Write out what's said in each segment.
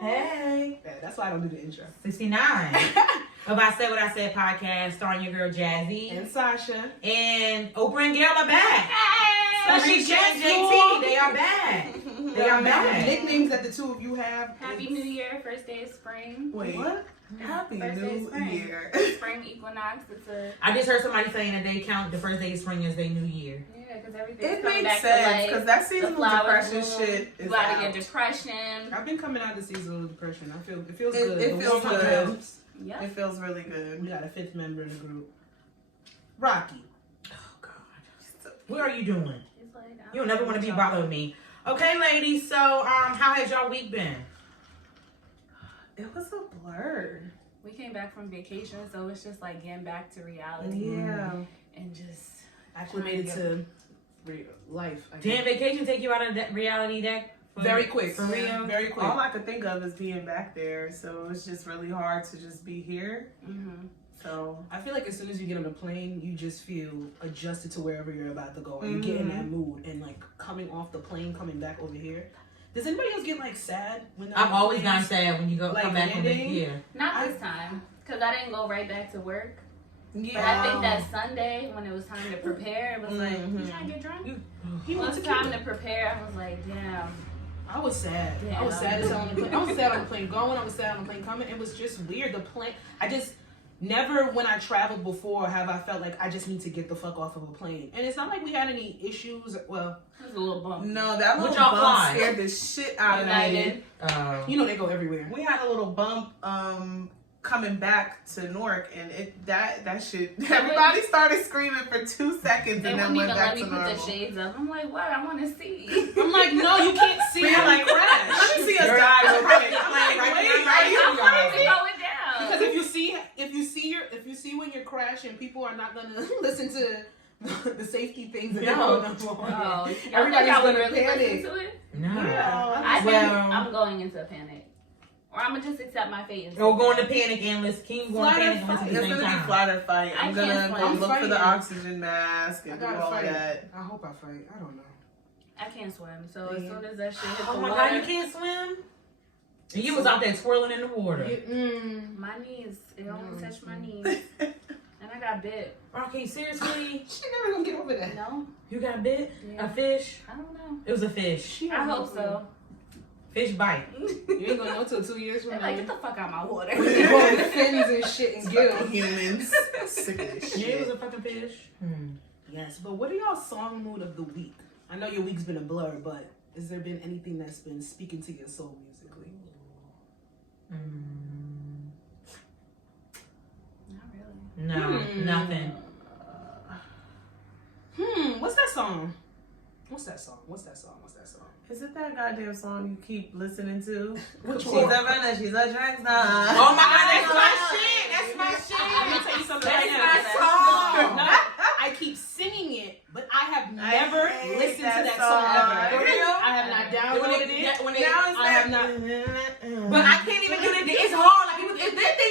Hey. Yeah, that's why I don't do the intro. 69. Of I Said What I Said podcast starring your girl Jazzy. And Sasha. And Oprah and GAYLE are back. Hey! Sarisha and JT, they are back. They are back. Nicknames that the two of you have. Happy New Year, first day of spring. Wait, What? Happy First day of New spring. Year. Spring equinox. It's a I just heard somebody saying that they count the first day of spring as their new year. yeah, because everything's It coming makes back to sense life. because that seasonal flowers depression bloom. shit You is gotta out. get depression. I've been coming out of the seasonal depression. It feels It- good. it The feels warm up good. helps. Yep. It feels really We good. got a fifth member in the group. Rocky. Oh, God. What are you doing? It's like, You'll never want to be bothered with me. Okay, ladies, so how has y'all week been? It was a blur. We came back from vacation, so it's just like getting back to reality. Yeah. And just Acclimated to life. I Didn't guess. vacation take you out of that reality deck? Very quick. For real? Very quick. All I could think of is being back there, so it's just really hard to just be here. mm-hmm. So I feel like as soon as you get on a plane, you just feel adjusted to wherever you're about to go. And you get in that mood. And like coming off the plane, coming back over here. Does anybody else get like sad when they're I've on always planes? gotten sad when you go Like come back from the landing? yeah. Not this time, because I didn't go right back to work. yeah, But I think that Sunday, when it was time to prepare, it was like, you trying to get drunk? He When wants it to was time to prepare, I was like, damn. I was sad. Yeah. I was sad as hell on the plane. I was sad on the plane going. I was sad on the plane coming. It was just weird. The plane. I just never, when I traveled before, have I felt like I just need to get the fuck off of a plane. And it's not like we had any issues. Well, It was a little bump. no, that What little y'all bump fly? scared the shit out of me. United. you know they go everywhere. We had a little bump coming back to Newark, and that shit. Everybody started screaming for 2 seconds, They and then wouldn't went even back let me to put the normal. shades up. I'm like, what? I want to see. I'm like, no, you can't see. We I'm like, like, crash. Let me see us Your dive eyes real are quick. probably I'm like, right wait, behind are you. you I'm crazy? going down. Because if you see when you're crashing, people are not gonna listen to the safety things that No. are going on. Oh, Everybody's Everybody's gonna really panic. listen to it? No. Yeah. I think Well- I'm going into a panic. Or I'm going to just accept my fate. Or going to panic and listen. Can you go to Flight or panic and listen at It's the same gonna be time? flight or fight. I I'm can't gonna swim. go I'm look for the fighting. oxygen mask I and do gotta all fight. that. I hope I fight. I don't know. I can't swim. So as soon as that shit hit Oh the my water, God, you can't swim? And you was out there swirling in the water. my knees, it almost touched my knees. And I got bit. Rocky, seriously? She never gonna get over that. No? You got bit? Yeah. A fish? I don't know. It was a fish. I hope so. Fish bite. You ain't gonna know till 2 years from They're now. like, get the fuck out of my water. Well, the fins and shit and Fucking gills. humans. Sick of this Yeah, it was shit. a fucking fish. Yes, but what are y'all song mood of the week? I know your week's been a blur, but has there been anything that's been speaking to your soul musically? Not really. No, nothing. What's that song? What's that song? What's that song? What's that song? Is it that goddamn song you keep listening to? Which She's one? a runner, she's a drag star. Oh my God, that's my shit. That's my Let me shit. tell you something That's right my now. song. No, I keep singing it, but I have never hate listened to that that song. song ever. For real? I have not downloaded it. When Now it's I have not. but I can't even do that. It's hard. Like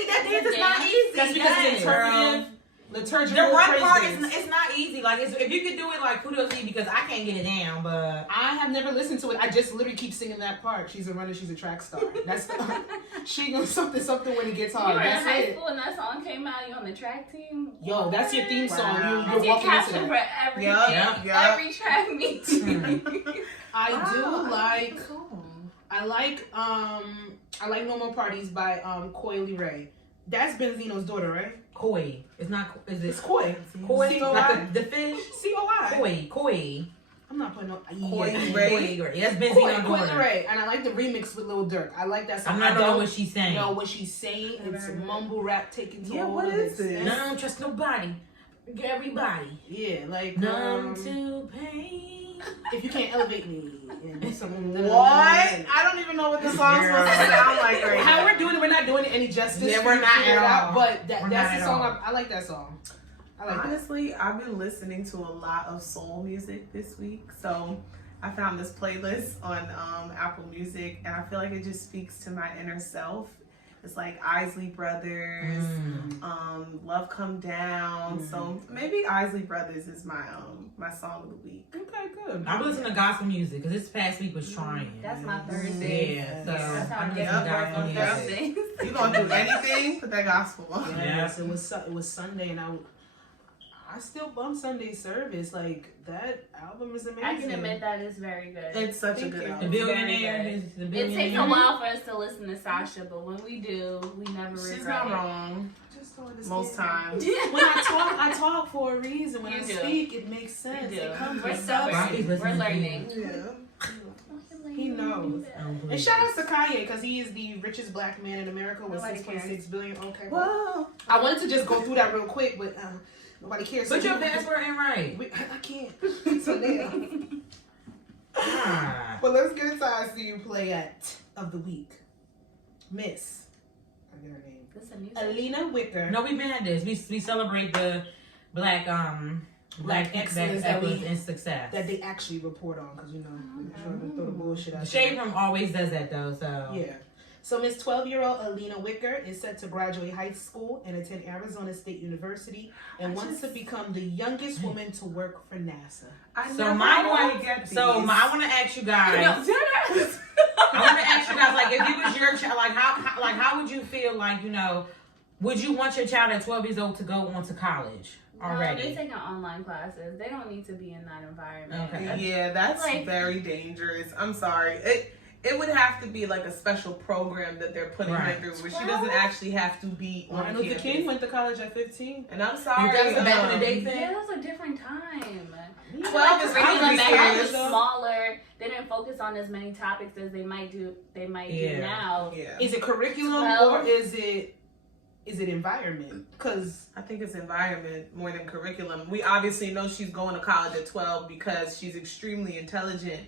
that dance is not easy. That's because it's interpretive, The liturgical. run praise part dance. it's not easy. Like if you could do it, like kudos to you because I can't get it down. But I have never listened to it. I just literally keep singing that part. She's a runner. She's a track star. That's she goes something when it gets You hard. were in That's high it. school and that song came out. You on the track team? Yo, that's your theme song. Wow. You're That's your walking into caption for that. every Yup. every track meet. I do like. the song. I like No More Parties by Coily Ray. That's Benzino's daughter, right? koi, it's not. Is It's it Koi. koi? C-O-I? Like the fish? C-O-I. Koi. I'm not putting no. Coily Ray. That's Benzino's Coily daughter. Ray. And I like the remix with Lil Durk. I like that song. I'm not I knowing don't what she's saying. know what she's saying. It's mumble rap taking to Yeah, all what of is this. this? No, I don't trust nobody. Everybody. Yeah, like Numb to pain. If you can't elevate me. And someone What? I don't even know what the song's supposed to sound like right How now. we're doing it, we're not doing it any justice. Yeah, we're not Figure it at out, all. But We're that's not the at song. all. I like that song. I like that. Honestly, I've been listening to a lot of soul music this week. So I found this playlist on Apple Music, and I feel like it just speaks to my inner self. It's like Isley Brothers, Love Come Down. So maybe Isley Brothers is my song of the week. Okay, good. I'm listening to gospel music because this past week was trying. That's my Thursday. Yeah, so That's how I'm I listening get to up gospel on music. Thursdays. You gonna do anything? Put that gospel on. Yes, it was Sunday, and I still bump Sunday service. Like, that album is amazing. I can admit that it's very good. It's such a Thank good you. The album. Billionaire is the It Billionaire. takes a while for us to listen to Sasha, but when we do, we never regret She's not it. wrong. Just don't understand. Most times. When I talk for a reason. When You I do. speak, it makes sense. You do. It comes We're with stubborn. substance. We're learning. He knows. And shout out to Kanye, because he is the richest black man in America with Nobody 6.6 billion. Okay. Whoa. I wanted to just go through that real quick, but nobody cares. Put your password in right. I can't. So now. But let's get into our See You Play At of the week. Miss. I get her name. This a new Alina Wicker. No, we've been at this. We celebrate the black excellence excellence and success. That they actually report on, because, you know, we're trying to throw the bullshit out The there. Shade Room always does that though, so Yeah. So Miss 12-year-old Alina Wicker is set to graduate high school and attend Arizona State University and wants to become the youngest woman to work for NASA. I So never my quite one, get these. I want to ask you guys. I want to ask you guys, like, if it was your child, like, how would you feel, like, you know, would you want your child at 12 years old to go on to college already? No, they're taking online classes. They don't need to be in that environment. Okay. Yeah, that's Like- very dangerous. I'm sorry. It would have to be like a special program that they're putting her through, where she doesn't actually have to be on Martin Luther campus. King went to college at 15. And I'm sorry. That was a back in the day thing. Yeah, that was a different time. 12 is Curriculum probably back then was serious. smaller. They didn't focus on as many topics as they might do now. Yeah. Is it curriculum 12. or is it environment? Because I think it's environment more than curriculum. We obviously know she's going to college at 12 because she's extremely intelligent.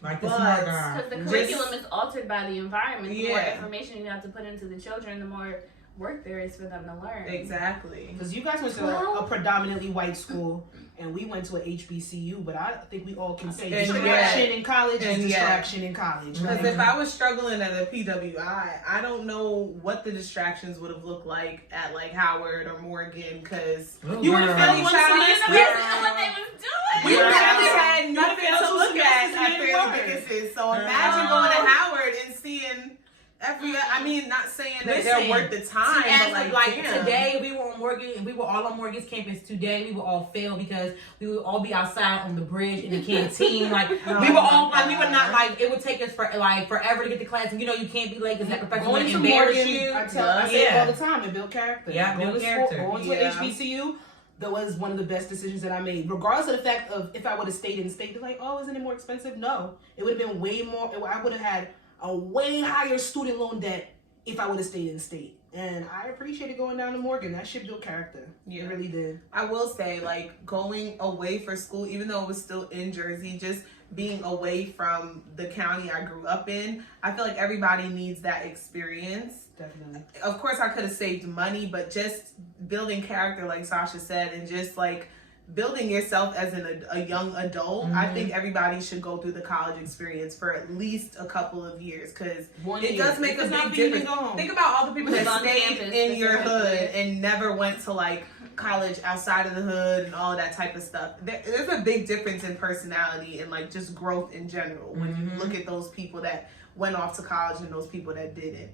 Like the But- smart guy. Because the curriculum is altered by the environment. The more Yeah. information you have to put into the children, the more work there is for them to learn. Exactly. you guys went to a predominantly white school and we went to a HBCU, but I think we all can say And distraction in college and is distraction in college. Because Like, if I was struggling at a PWI, I don't know what the distractions would have looked like at like Howard or Morgan. Because you would have Girl. failed one Girl. semester. You know what they was doing. we Girl. really had You nothing failed to two look at semesters and Fairleigh you Dickinson. So imagine going to Howard and seeing I mean, not saying that they're Listen, worth the time, but like damn. today we were on Morgan, we were all on Morgan's campus. Today we would all fail because we would all be outside on the bridge in the canteen. Like we were all like, we were not like, it would take us for like forever to get to class, and you know you can't be late because that professor would Going to embarrass Morgan, you. I say it Yeah. all the time, it built character. Yeah, going built to character. Going to an HBCU, that was one of the best decisions that I made. Regardless of the fact of if I would have stayed in state, they're like, oh, isn't it more expensive? No. It would have been way more, I would have had a way higher student loan debt if I would have stayed in state. And I appreciated going down to Morgan. That shit built character. Yeah. It really did. I will say, like, going away for school, even though it was still in Jersey, just being away from the county I grew up in, I feel like everybody needs that experience. Definitely. Of course, I could have saved money, but just building character, like Sasha said, and just, like, building yourself as a young adult, I think everybody should go through the college experience for at least a couple of years, because it does make a big difference. Think about all the people that On stayed campus, in your that's hood right. and never went to like college outside of the hood and all of that type of stuff. There's a big difference in personality and like just growth in general when you look at those people that went off to college and those people that didn't.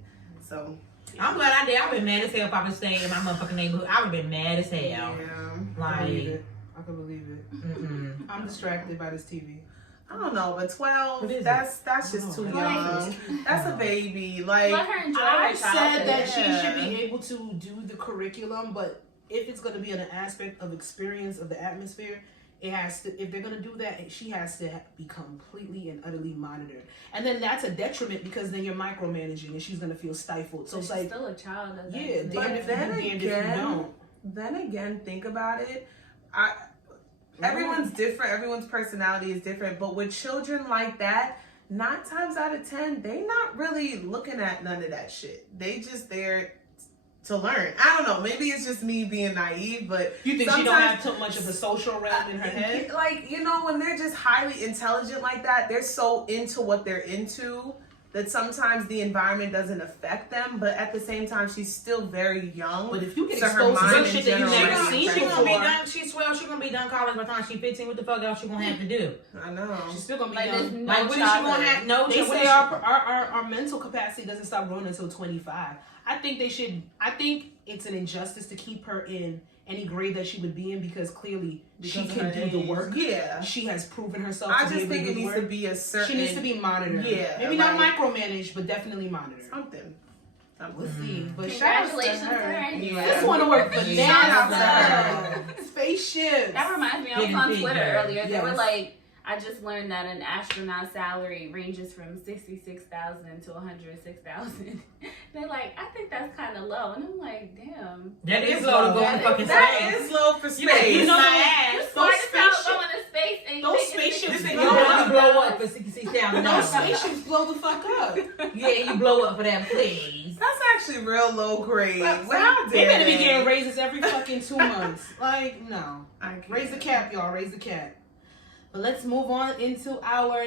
So I'm glad I did. I've been mad as hell if I was staying in my motherfucking neighborhood. I would have been mad as hell. yeah. I believe Like, it. I can believe it. mm-mm. I'm distracted by this TV. I don't know, but 12, What is that's just too young. That's a baby. Like, Let her enjoy I her said childhood. that she Yeah. should be able to do the curriculum, but if it's going to be an aspect of experience of the atmosphere, it has to. If they're going to do that, she has to be completely and utterly monitored, and then that's a detriment because then you're micromanaging, and she's going to feel stifled. So But it's she's like, still a child. At that yeah, age. damn if you do, damned if you don't. then again, think about it. Everyone's different. Everyone's personality is different. But with children like that, 9 times out of 10, they not really looking at none of that shit. They just there to learn. I don't know. Maybe it's just me being naive, but You think she don't sometimes- have too much of a social realm in her head? Like, you know, when they're just highly intelligent like that, they're so into what they're into that sometimes the environment doesn't affect them, but at the same time, she's still very young. But if you get so her exposed to mind some in shit that you general never is seen She different. gonna be before, done. She gonna be done college by the time she 15. What the fuck else she gonna have to do? I know. she's still gonna be Like, there's young. no Like, what is she gonna have? No, They what say is our mental capacity doesn't stop growing until 25. I think it's an injustice to keep her in any grade that she would be in because clearly she Because of can her do the age. work. Yeah. She has proven herself I to be just able think to it do needs work. to be a certain. She needs to be monitored. Yeah, Maybe not like- micromanaged, but definitely monitored. Something. We'll see. But shout out to Congratulations to her. her. Yeah. This one to work for Shout out to NASA. Spaceships. That reminds me, I was Hidden on figure. Twitter earlier. They were Yes. like, I just learned that an astronaut salary ranges from $66,000 to $106,000. They're like, I think that's kind of low, and I'm like, damn. That is low to go in fucking That space. is low for space. You know my You ass. smart Those as hell spaceships. going to space and you Those making spaceships You blow up. blow up for 66,000 Those dollars. spaceships blow the fuck up. Yeah, you blow up for that, please. That's actually real low grade. Wow, They better be getting raises every fucking 2 months. Like, no. I can't. Raise the cap, y'all. Raise the cap. But let's move on into our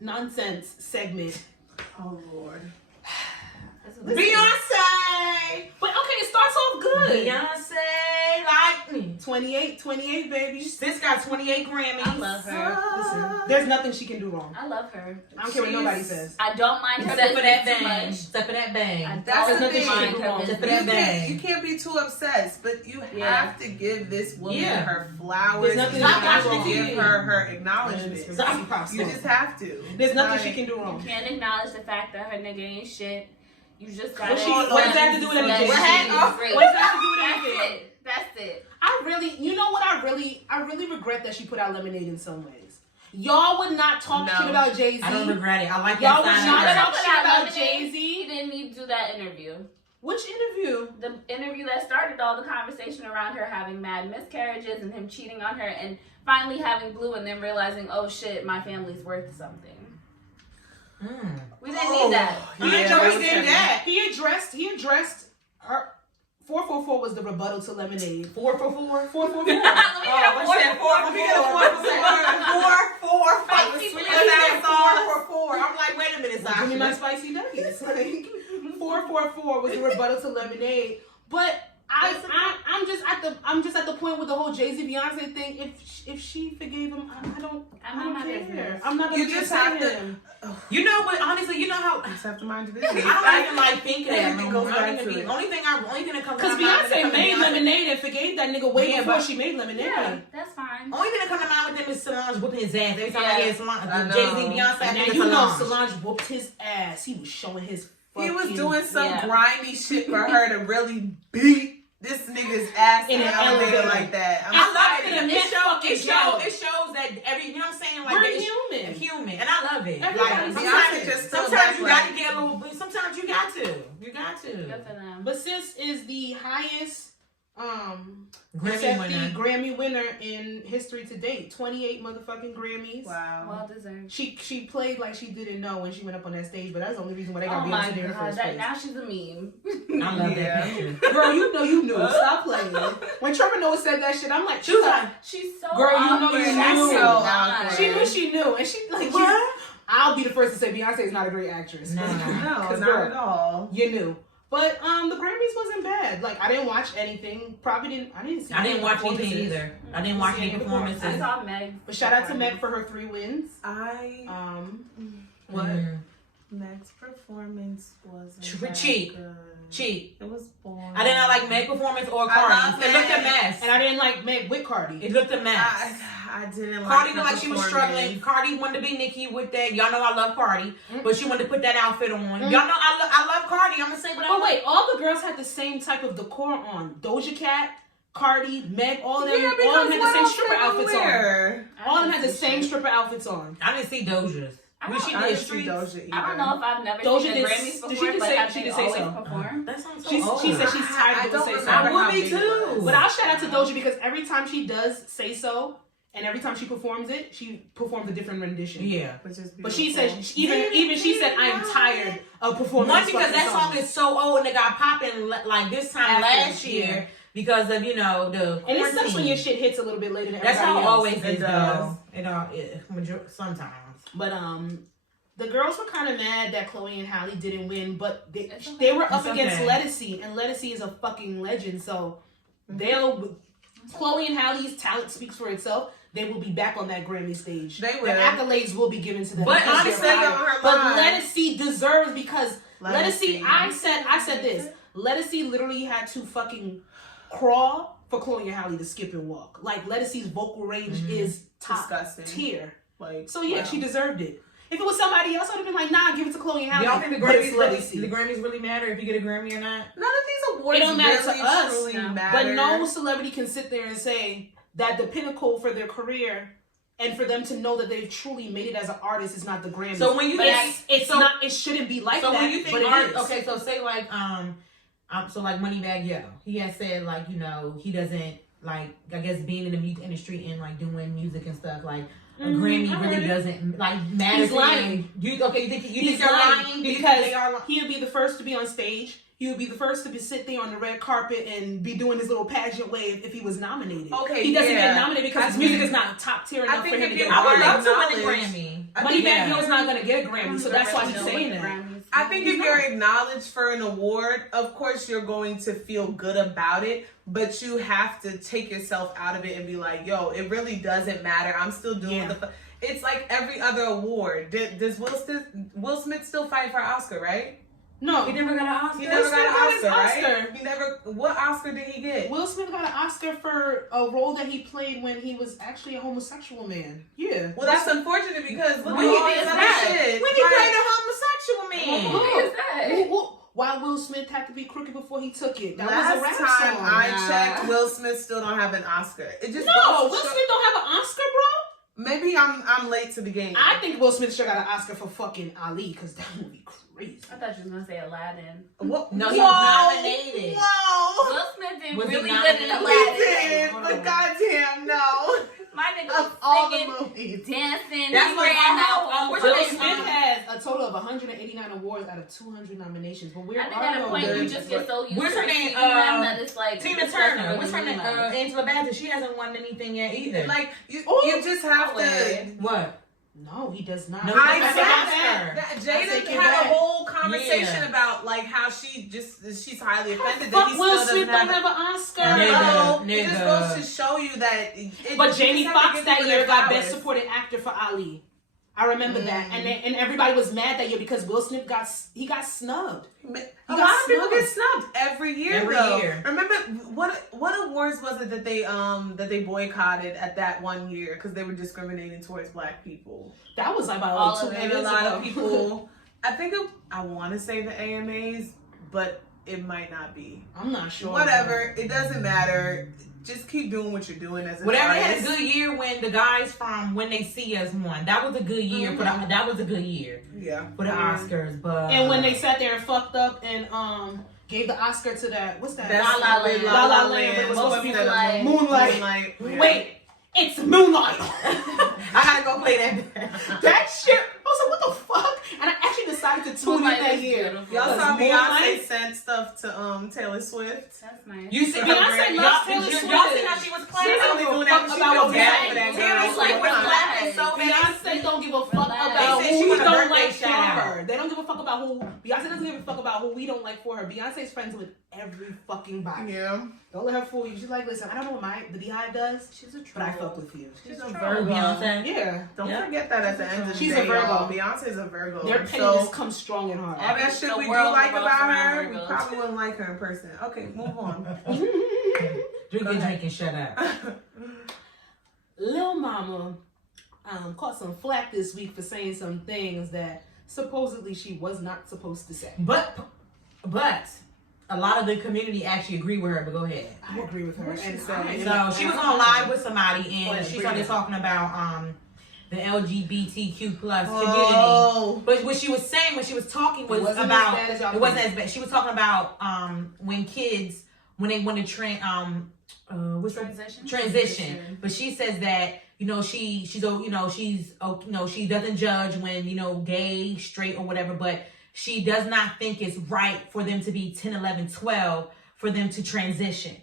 nonsense segment. Oh Lord. Beyonce! But okay, it starts off good. Beyonce, like me. 28, baby. Sis got 28 Grammys. I love her. Listen, there's nothing she can do wrong. I love her. I don't care what nobody says. I don't mind her Except for that business too bang. much. Except for that bang. That's There's the nothing she thing. can do wrong. Except for You that bang. you can't be too obsessed, but you Yeah. have to give this woman Yeah. her flowers. There's nothing You she can have do to wrong. give her acknowledgement. You just have to. There's nothing Like, she can do You wrong. can't acknowledge the fact that her nigga ain't shit. You just gotta. What does that have to do with anything? What What does that have to do with That's anything? it. That's it. I really regret that she put out Lemonade in some ways. Y'all would not talk No. shit about Jay-Z. I don't regret it. I like Y'all that would side not of her. talk shit about Lemonade. Jay-Z. He didn't need to do that interview. Which interview? The interview that started all the conversation around her having mad miscarriages and him cheating on her and finally having Blue and then realizing, oh shit, my family's worth something. We didn't need that. He Yeah, addressed that was that. He addressed her. 444 was the rebuttal to Lemonade. 444. 444. Let me get a What's that? 444. I'm like, wait a minute, Give me my Sasha. spicy nuggets. Like 444 was the rebuttal to Lemonade. But I'm just at the point with the whole Jay-Z Beyonce thing. If she forgave him, I don't care. I'm not gonna You just have to- him. You know what? Honestly, you know how You just have to mind your I business. don't even like thinking that. Everything goes back to it. Only thing that comes to Because my mind Beyonce is made Beyonce. Lemonade and forgave that nigga way Yeah, before but- she made Lemonade. Yeah, that's fine. Only thing that comes to mind with them is Solange whooping his ass. Every time I Yeah. hear I Solange, know. Jay-Z, Beyonce, I And now think you it's know Solange. Solange whooped his ass. He was showing his He was fucking- doing some Yeah. grimy shit for her to really beat this nigga's ass In in an the elevator elevator. like that. I I'm love sorry. it. It shows that every, you know what I'm saying? Like We're they- human. Human, and I love it. Everybody's Like Beyonce just still sometimes you got to backlight. get a little bit. Sometimes you got to. You got to. Good for them. But sis is the highest Grammy accepted winner. Grammy winner in history to date. 28 motherfucking Grammys. Wow. Well deserved. She played like she didn't know when she went up on that stage, but that's the only reason why they got Oh my Beyonce there in the god, first that, place. now she's a meme. I love Yeah. that picture. Girl, you know you knew. Stop playing. When Trevor Noah said that shit, I'm like, She was like, She's so Girl, you know awkward. you That's knew. so awkward. she knew she knew, and she like, what? I'll be the first to say Beyonce is not a great actress. No. No, 'Cause not girl, at all. You knew. But the Grammys wasn't bad. Like I didn't watch anything. I didn't see I didn't any watch anything performances. either. I didn't watch any I performances. saw Meg. But shout out to Meg for her 3 wins. What? Meg's performance wasn't Cheap. that good. Cheap. It was boring. I did not like Meg performance or I Cardi. love It looked a Meg. mess. And I didn't like Meg with Cardi. It looked a mess. I didn't like Cardi her looked like she was struggling. performance. Cardi wanted to be Nicki with that. Y'all know I love Cardi, but she wanted to put that outfit on. Mm. Y'all know I love Cardi. I'm gonna say what I But wait, all the girls had the same type of decor on. Doja Cat, Cardi, Meg, all of them, Yeah, all of them had the same because stripper what outfits else on. they wear? All of them had the same stripper outfits on. I didn't see Doja's. I When don't- she I did didn't see streets. Doja I don't know if I've never Doja seen the did- Grammys did before, she just but say- have she they just say always so? perform? That sounds so She old. said she's tired I of the don't say so. remember I would how be big it too. was. But I'll shout out to Doja because every time she does say so, and every time she performs it, she performs a different rendition. Yeah. Which is But she beautiful. said even she said I am tired of performing. One this because fucking that song is so old and it got popping like this time After, last year because of the And it sucks when your quarantine. shit hits a little bit later than That's everybody how it else. always It is does. though. Sometimes. But The girls were kind of mad that Chloe and Halle didn't win, but they were up against Lettucey, and Lettucey is a fucking legend. So Chloe and Halle's talent speaks for itself. They will be back on that Grammy stage. They will. The accolades will be given to them. But honestly, but Lettucey deserves because Lettucey. I said this. Lettucey literally had to fucking crawl for Chloe and Halle to skip and walk. Like Lettucey's vocal range is top tier. Like, so yeah, she deserved it. If it was somebody else, I would have been like, nah, give it to Chloe and Halle. Y'all think the Grammys really matter if you get a Grammy or not? None of these awards it don't matter really, to us, truly matter. But no celebrity can sit there and say that the pinnacle for their career and for them to know that they've truly made it as an artist is not the Grammys. So when you think it shouldn't be like that. So when you think art, okay, so say like so like Moneybagg Yo, he has said like, you know, he doesn't like, I guess being in the music industry and like doing music and stuff, like a Grammy really doesn't like matter. He's lying. You think he's they're lying because he would be the first to be on stage. He would be the first to sit there on the red carpet and be doing his little pageant wave if he was nominated. Okay, he doesn't get nominated because his music is not top tier enough for him to get a I would love to Grammy. win a Grammy. Moneybagg Yo's not gonna get a Grammy, so that's why he's saying that. I think if you're acknowledged for an award, of course you're going to feel good about it, but you have to take yourself out of it and be like, yo, it really doesn't matter. I'm still doing it's like every other award. Does Will Smith still fight for Oscar, right? No, he never got an Oscar. He never got an Oscar, right? He never. What Oscar did he get? Will Smith got an Oscar for a role that he played when he was actually a homosexual man. Yeah. Well, that's unfortunate because look when at all this other shit. When he played a homosexual man. Who is that? Why Will Smith had to be crooked before he took it? That Last was a rap time song. I checked, Will Smith still don't have an Oscar. It just Will Smith don't have an Oscar, bro. Maybe I'm late to the game. I think Will Smith should got an Oscar for fucking Ali because that movie crazy. I thought you was gonna say Aladdin. What? No, he was nominated. Whoa! Will Smith did Was he really good in nominated? Aladdin. He did, but goddamn no. My nigga was Of all the singing, movies. dancing. That's he what ran all- out. which Will one Smith has a total of 189 awards out of 200 nominations. But where I think are at a point those? you just get so used What's to her name? receiving them that it's like Tina it doesn't Turner. really What's her mean name? much. Angela Bassett. She hasn't won anything yet either. Like you just no have to. way. What? No, he does not. No, I That's said an that. Oscar. Jada take it had back. a whole conversation Yeah. about like how she's highly offended that Fuck he Will still Smith doesn't don't have. have an Oscar. No, Nigga. it just goes to show you that. But Jamie you just have to Foxx give that people year their got flowers. Best Supporting Actor for Ali. I remember that, and everybody was mad that year because Will Smith got snubbed. A lot of people get snubbed every year. Every though. year. Remember what awards was it that they boycotted at that one year because they were discriminating towards Black people? That was like All about of like it. 2 And years a lot ago. of people. I want to say the AMAs, but it might not be. I'm not sure. Whatever, it doesn't matter. Just keep doing what you're doing as an Whatever had a artist. good year when the guys from When They See Us won. That was a good year for that was a good year Yeah. for the Oscars. But And when they sat there and fucked up and gave the Oscar to that, what's that? That's La La Land. La La Land, but it was supposed to be Moonlight. Moonlight. Yeah. Wait, it's Moonlight. I gotta go play that. That shit. I was like, what the fuck? And I actually decided to tune in Moonlight that is year. beautiful. Y'all saw Moonlight? Beyonce sent stuff to Taylor Swift. That's nice. You see, Beyonce loves Taylor y'all Swift. see how she was She playing? don't give a doing fuck that. She about feels what bad for that Beyonce girl. Taylor Swift was Like, laughing so bad. Beyonce don't give a fuck They about said who she we was a don't birthday like for shout-out. her. They don't give a fuck about who. Beyonce doesn't give a fuck about who we don't like for her. Beyonce's friends with every fucking body. Yeah. Don't let her fool you. She's like, listen, I don't know what the Beehive does, She's a but I troll. fuck with you. She's a Virgo. troll. Beyonce. Yeah. Don't Yeah. forget that at the end of the She's day, a Virgo. y'all. Beyonce's a Virgo. Their pettiness comes strong in her. all that shit The we do world like revolves about around her, we Virgos. probably wouldn't like her in person. Okay, move on. Drink your drink and shut up. Lil Mama caught some flack this week for saying some things that supposedly she was not supposed to say. But a lot of the community actually agree with her. But go ahead. I agree with her. And So she was on live with somebody and she started Brilliant. talking about the LGBTQ plus community. Oh. But what she was saying when she was talking was It wasn't about as bad as y'all it wasn't think. as bad. She was talking about when kids when they want to transition. But she says that she doesn't judge when gay, straight or whatever, but she does not think it's right for them to be 10, 11, 12 for them to transition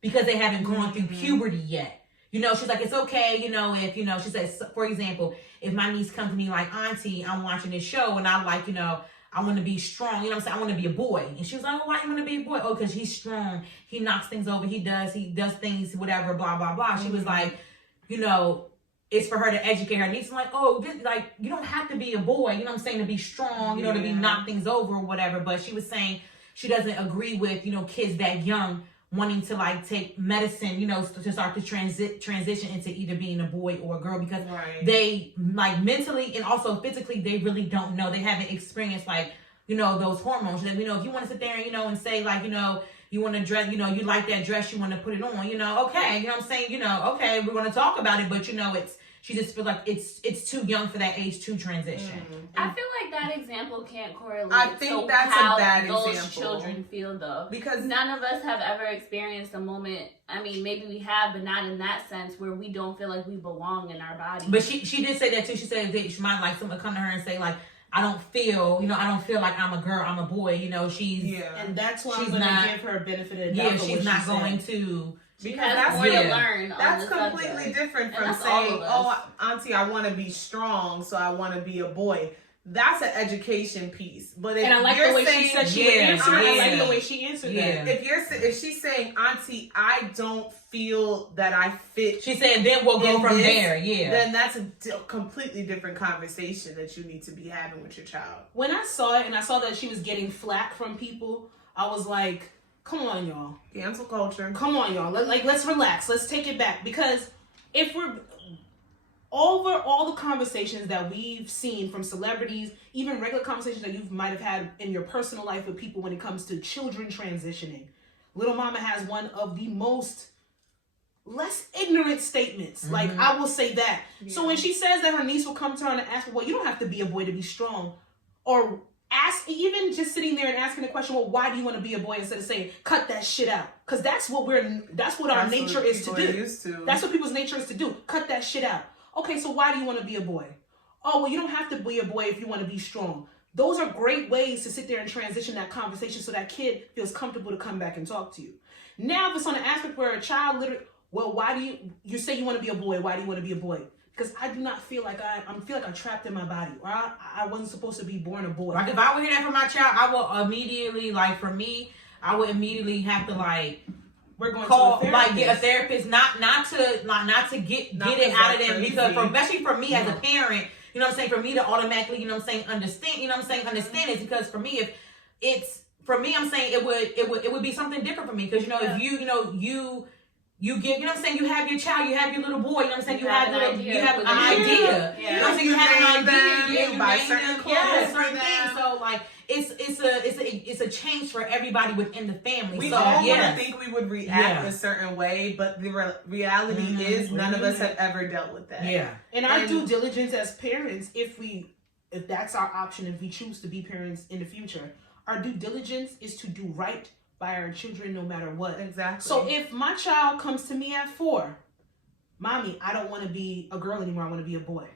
because they haven't gone through puberty yet. you know, she's like, it's okay, you know, if, you know, she says, for example, if my niece comes to me like, auntie, I'm watching this show and I'm like, you know, I want to be strong, you know what I'm saying? I want to be a boy. And she was like, oh, why you want to be a boy? Oh, because he's strong. He knocks things over. He does things, whatever, blah, blah, blah. She was like, you know, it's for her to educate her niece. I'm like, oh, this, like, you don't have to be a boy, you know what I'm saying, to be strong, you know, to be knock things over or whatever. But she was saying she doesn't agree with, you know, kids that young wanting to like take medicine, you know, to start to transition into either being a boy or a girl, because they like mentally and also physically, they really don't know. They haven't experienced like, you know, those hormones. That, you know, if you want to sit there and, you know, and say like, you know, you want to dress, you know, you like that dress, you want to put it on, you know, okay, you know what I'm saying? You know, okay, we're going to talk about it, but you know, she just feels like it's too young for that age to transition. I feel like that example can't correlate. I think that's how a bad those example. children feel though, because none of us have ever experienced a moment. I mean, maybe we have, but not in that sense where we don't feel like we belong in our body. But she did say that too. She said that she might like someone come to her and say like, I don't feel like I'm a girl, I'm a boy. You know, and that's why I'm gonna give her a benefit of the doubt. Yeah, she's not going to. Because that's more to learn. That's completely different from saying, "Oh, auntie, I want to be strong, so I want to be a boy." That's an education piece. But if I like the way she said she would answer. I like the way she answered that. If she's saying, auntie, I don't feel that I fit. She said, then we'll go from there. Yeah. Then that's a completely different conversation that you need to be having with your child. When I saw it and I saw that she was getting flack from people, I was like, come on, y'all. Cancel culture. Come on, y'all. Let's relax. Let's take it back. Because if we're over all the conversations that we've seen from celebrities, even regular conversations that you might have had in your personal life with people when it comes to children transitioning, Little Mama has one of the most less ignorant statements. Like, I will say that. Yeah. So when she says that her niece will come to her and ask her, well, you don't have to be a boy to be strong, or even just sitting there and asking the question, well, why do you want to be a boy, instead of saying, cut that shit out? Because that's what our nature is to do. That's what people's nature is to do. Cut that shit out. Okay, so why do you want to be a boy? Oh, well, you don't have to be a boy if you want to be strong. Those are great ways to sit there and transition that conversation so that kid feels comfortable to come back and talk to you. Now, if it's on an aspect where a child literally, well, why do you say you want to be a boy? Why do you want to be a boy? Because I do not feel like I'm trapped in my body, or I wasn't supposed to be born a boy. Like, if I would hear that from my child, I will immediately, like, for me, I would immediately have to, like, we're going call, to a therapist. like, get a therapist, not to get it out of them, because especially for me as a parent, you know what I'm saying, for me to automatically, you know what I'm saying, understand it, because for me, if it's, for me, I'm saying it would be something different for me, because, you know, if you give, you know what I'm saying, you have your child, you have your little boy, you know what I'm saying, you have an idea. You know what I'm saying, you have an idea, you buy certain clothes, certain things. So like it's a change for everybody within the family. We all want to think we would react a certain way, but the reality is none of us have ever dealt with that. Yeah. And our due diligence as parents, if that's our option, if we choose to be parents in the future, our due diligence is to do right by our children no matter what. Exactly. So if my child comes to me at 4, mommy, I don't want to be a girl anymore, I want to be a boy.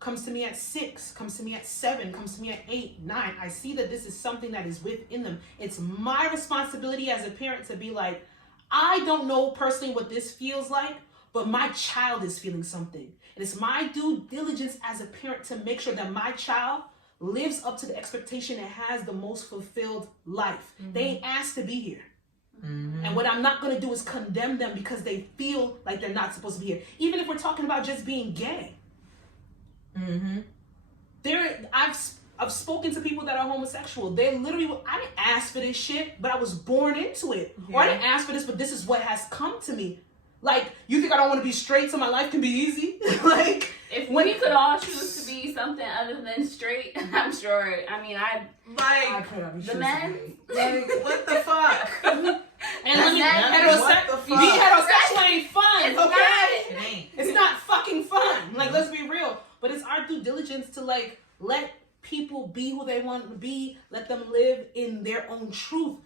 Comes to me at 6, comes to me at 7, comes to me at 8, 9. I see that this is something that is within them. It's my responsibility as a parent to be like, I don't know personally what this feels like, but my child is feeling something. And it's my due diligence as a parent to make sure that my child lives up to the expectation and has the most fulfilled life. They ain't asked to be here. And what I'm not going to do is condemn them because they feel like they're not supposed to be here. Even if we're talking about just being gay. I've spoken to people that are homosexual. They literally, I didn't ask for this shit, but I was born into it. Or I didn't ask for this, but this is what has come to me. Like, you think I don't want to be straight so my life can be easy? Like, if we could all choose to be something other than straight, I'm sure. I mean, the men. Like, what the fuck? And being heterosexual ain't fun. It's not fucking fun. Like, let's be real. But it's our due diligence to like let people be who they want to be, let them live in their own truth.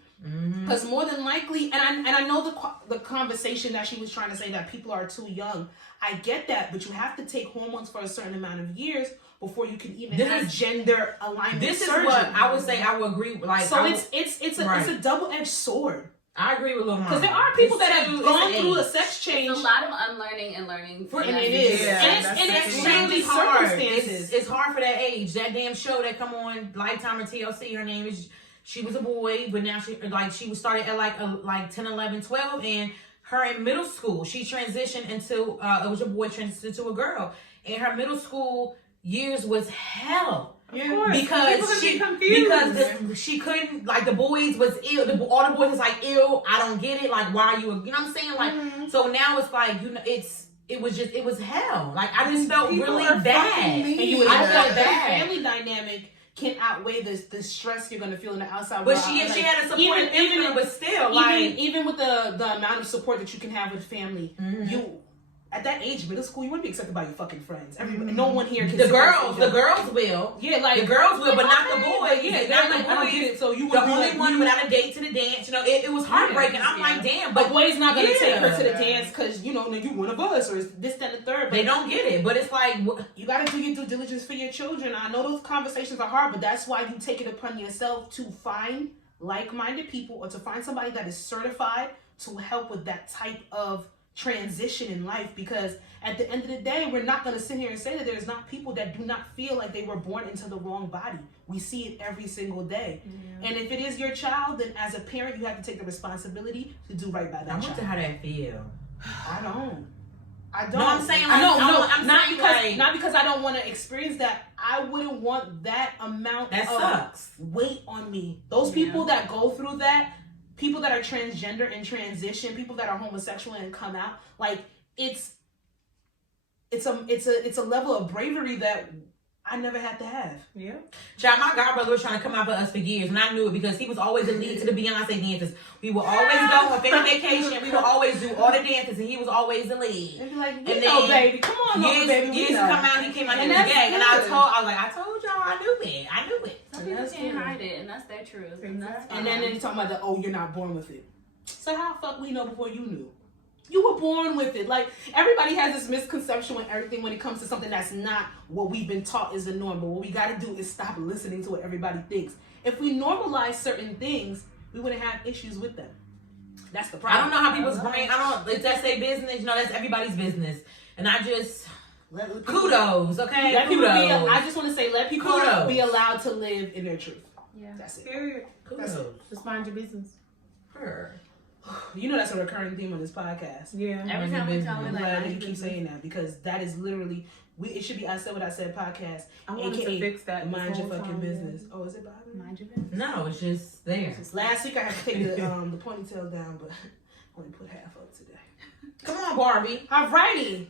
Because more than likely, and I know the conversation that she was trying to say that people are too young. I get that, but you have to take hormones for a certain amount of years before you can even have gender alignment. This is what I would say. I would agree with. Like, so it's a double-edged sword. I agree with Lil Mama. Because there are people that have gone it's through a age. sex change. It's a lot of unlearning and learning. And it is. Yeah, and it's that's really hard. circumstances. It's hard for that age. That damn show that come on Lifetime or TLC, her name is, she was a boy, but now she was started at like 10, 11, 12, and her in middle school, she transitioned into, it was a boy transitioned to a girl. And her middle school years was hell. Yeah. Because she couldn't, like, the boys was ill. All the boys was like, ill. I don't get it. Like, why are you? You know what I'm saying? Like, so now it's like, you know, it was hell. Like, I just felt really bad. And you I felt the bad. family dynamic can outweigh the stress you're gonna feel in the outside But world. she had a support even, but still, even with the amount of support that you can have with family, you. At that age, middle school, you wouldn't be accepted by your fucking friends. No one here can. The girls will. Yeah, like the girls will, but not the boys. Yeah, not the like, I don't get boys. it. So you the would be only like, one without a date to the dance. You know, it was heartbreaking. I'm like, damn, but boy's not gonna take her to the Yeah. dance because you know you one of us or this, that, and the third. But they don't get it. But it's like you gotta do your due diligence for your children. I know those conversations are hard, but that's why you take it upon yourself to find like-minded people or to find somebody that is certified to help with that type of transition in life, because at the end of the day, we're not going to sit here and say that there's not people that do not feel like they were born into the wrong body. We see it every single day. And if it is your child, then as a parent, you have to take the responsibility to do right by that child. I wonder how that feel. I don't. No, I'm saying, like, I'm not saying because like, not because I don't want to experience that. I wouldn't want that amount that of sucks. weight on me. Those people that go through that, people that are transgender and transition, people that are homosexual and come out, like it's a level of bravery that I never had to have. Yeah. Child, my godbrother was trying to come out for us for years, and I knew it because he was always the lead to the Beyonce dances. We would always go on family vacation. We would always do all the dances, and he was always the lead. And be like, and then, baby, come on, baby. Years to come out, he came out, he was gay, and I told y'all, I knew it. Some people can't hide it, and that's their truth. And then they talking about you're not born with it. So how the fuck we know before you knew? You were born with it. Like, everybody has this misconception with everything when it comes to something that's not what we've been taught is the norm. But what we got to do is stop listening to what everybody thinks. If we normalize certain things, we wouldn't have issues with them. That's the problem. I don't know how people's brain, if that's their business, you know, that's everybody's business. And I just, kudos, okay? I just want to say, let people Kudos. be allowed to live in their truth. Yeah. That's it. Period. Kudos. Just mind your business. Her. You know that's a recurring theme on this podcast. Yeah. Every time we tell me, I'm like, glad that you keep saying that, because that is literally, it should be I Said What I Said podcast. I wanted AKA to fix that. Mind your fucking business. Oh, is it bothering? Mind your business. No, it's just there. Last week I had to take the ponytail down, but I only put half up today. Come on, Barbie. Alrighty.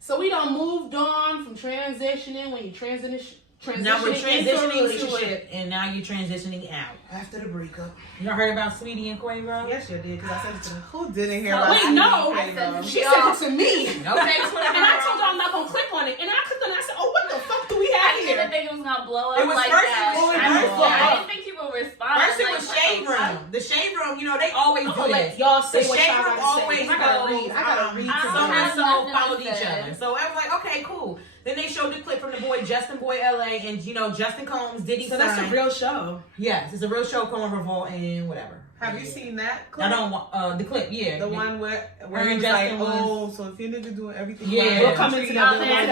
So we done moved on from transitioning when you transitioning Now we're transitioning into a into relationship it, and now you're transitioning out. after the breakup. Y'all heard about Sweetie and Quavo? Yes, you did, because I said it to them. Who didn't hear Oh, about wait, that? no. I said She said it to me. Okay, And I told her I'm not going to click on it. And I clicked on it and I said, oh, what the fuck do we have I didn't here? think it was gonna blow up It was like first that. it was I first didn't think people would respond. First it like, was what the Shade fuck? Room. The Shade Room, you know, they always do Let this. y'all say The what Shade y'all Room got to always say. I gotta read. I gotta read. I don't So know. and so Nothing followed was each said. other. So I was like, okay, cool. Then they showed the clip from the boy Justin Boy LA, and you know Justin Combs, Diddy. So that's a real show. Yes, it's a real show called Revolt and whatever. Have you seen that clip? I don't want the clip. Yeah, The one where Where he was Justin like, was- oh, so if your nigga doing everything Yeah. right, We'll come into Oh, that. That's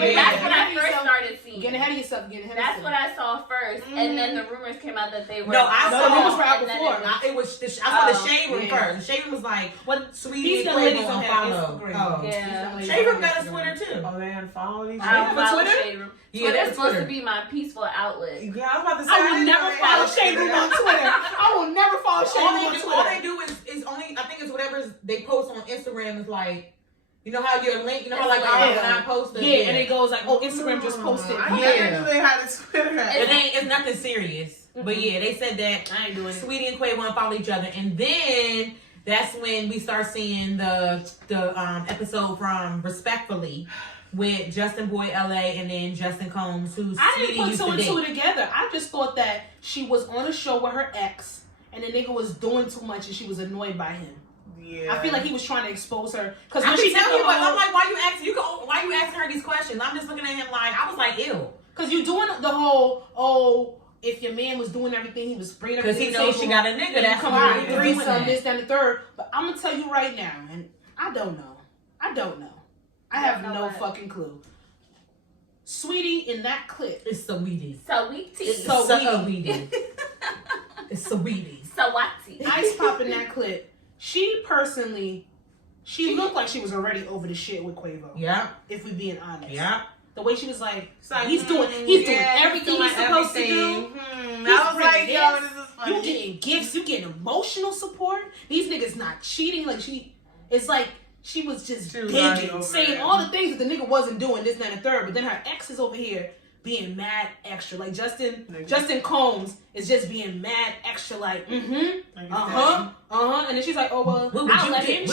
Yeah. what I first started seeing. Getting ahead of yourself. Getting ahead of That's yourself. what I saw first, and then the rumors came out that they were. No, I saw the rumors were out and then before. it was- It was. I saw the Oh, Shade Room yeah. first. The Shade Room was like, What? Sweetie These and young ladies Quavo don't on have follow. Instagram. Oh. Yeah. Shade Room got a Twitter too. Oh, they unfollowed each I don't other. For follow Twitter? Shade Room. Yeah, Twitter's that's supposed Twitter. to be my peaceful outlet. Yeah, I was about to say. I will didn't never know they follow had Shade Room on Twitter. I will never follow Shade All Room on they do, Twitter. is only. I think it's whatever they post on Instagram is like, you know how your link, you know how It's like like- when I post it, Yeah, and it goes like, oh, Instagram just posted. I Yeah. never knew they had a Twitter. It's nothing serious. But yeah, they said that I ain't doing it. Sweetie and Quavo follow each other, and then that's when we start seeing the episode from Respectfully with Justin Boy LA and then Justin Combs, who's I Sweetie didn't put used two to and date. two together. I just thought that she was on a show with her ex, and the nigga was doing too much, and she was annoyed by him. Yeah. I feel like he was trying to expose her. Because I when can she tell did you, the but I'm whole, like, why you asking her these questions? I'm just looking at him like, I was like, ew. because you're doing the whole, if your man was doing everything, he was bringing Because everything. he knows she got a nigga that's come fine. on, threesome, this, that, and the third. But I'm gonna tell you right now, and I don't know. I have no fucking clue. Sweetie, in that clip, It's sweetie. Sweetie. It's sweetie. It's sweetie. Sawati. Ice Pop in that clip, she looked like she was already over the shit with Quavo. Yeah. If we being honest. Yeah. The way she was like, like, he's doing everything he's supposed to do. I was like, yo, this is funny. You getting gifts, you getting emotional support. These niggas not cheating. Like it's like she was just begging, saying all the things that the nigga wasn't doing, this, that, and the third. But then her ex is over here being mad extra. Like Justin Combs is just being mad extra. Like, and then she's like, oh well, I'll let him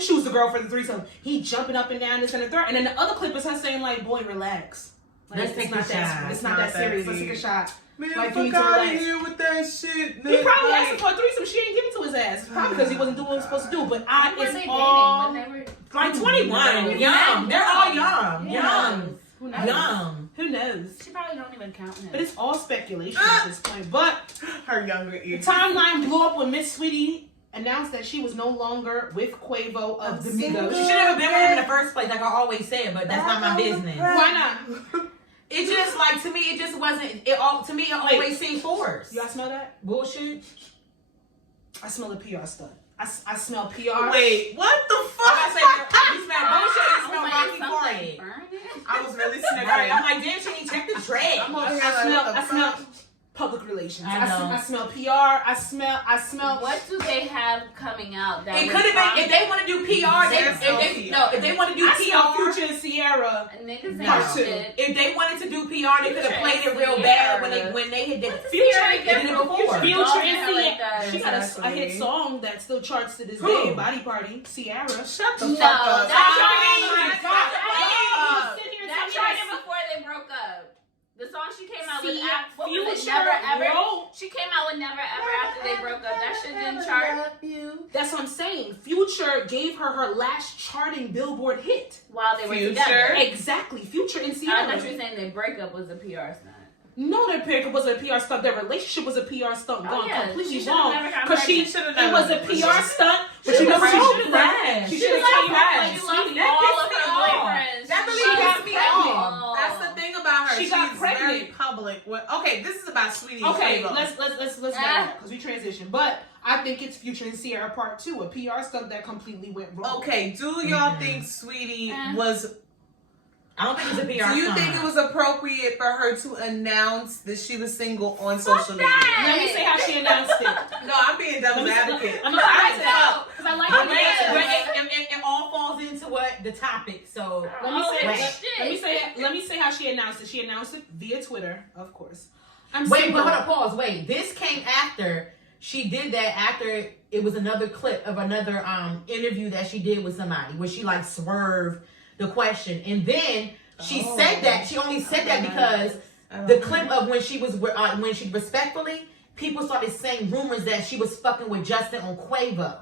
choose the girl for the threesome. He jumping up and down, this and the third. And then the other clip is her saying like, boy, relax. Like, Let's take a shot. It's not that serious. Let's take a shot. Man, like, fuck out of here with that shit. He probably asked her for a threesome. She ain't give it to his ass. Probably because he wasn't doing what he was supposed to do. But it's all like 21. Young. They're all young. Young. Who knows? Young. Who knows? She probably don't even count him. But it's all speculation at this point. But her younger ears. The timeline blew up when Miss Sweetie announced that she was no longer with Quavo of the Migos. She should have been with him in the first place, like I always said, but that's not my business. Why not? It just like to me, it just wasn't. It all to me, it always seemed forced. Y'all smell that bullshit? I smell the PR stuff. I smell PR. Wait, what the fuck? I said, you smell bullshit. You smell rocky forehead. I was really snickering. I'm like, damn, she ain't check the tray. I smell public relations. I smell PR. I smell. What do they have coming out? That it could have been if they want to do PR. If they want to do PR, Future and Sierra. Niggas ain't shit. If they wanted to do PR, they could have played it real bad when they had did Future. They did it before. Future and Sierra. She got a hit song that still charts to this day. Body Party. Sierra. Shut the fuck up. That charted before they broke up. The song she came out with, what was it? Never Ever. She came out with Never Ever after they broke up. That shit didn't chart. That's what I'm saying. Future gave her last charting Billboard hit while they were together. Exactly. Future and Sierra. I thought you were saying their breakup was a PR stunt. No, their breakup was a PR stunt. Their relationship was a PR stunt. Gone completely wrong. Because it was a PR stunt. But you know what she should have done? She should have came out like Sweetie. All of her boyfriends. That really got me off. That's the thing about her. She's very public. Okay, this is about Sweetie. Okay, let's go because we transition. But I think it's Future and Sierra Part 2, a PR stunt that completely went wrong. Okay, do y'all think Sweetie was? I don't think it's a PR. Do you think it was appropriate for her to announce that she was single on social media? Let me say how she announced it. No, I'm being devil's advocate. I'm because I like it all falls into what the topic. So let me say how she announced it. She announced it via Twitter, of course. But hold on, pause. Wait, this came after she did that. After it was another clip of another interview that she did with somebody where she like swerved the question, and then she said that she only said that because the clip of when she respectfully, people started saying rumors that she was fucking with Justin on Quavo,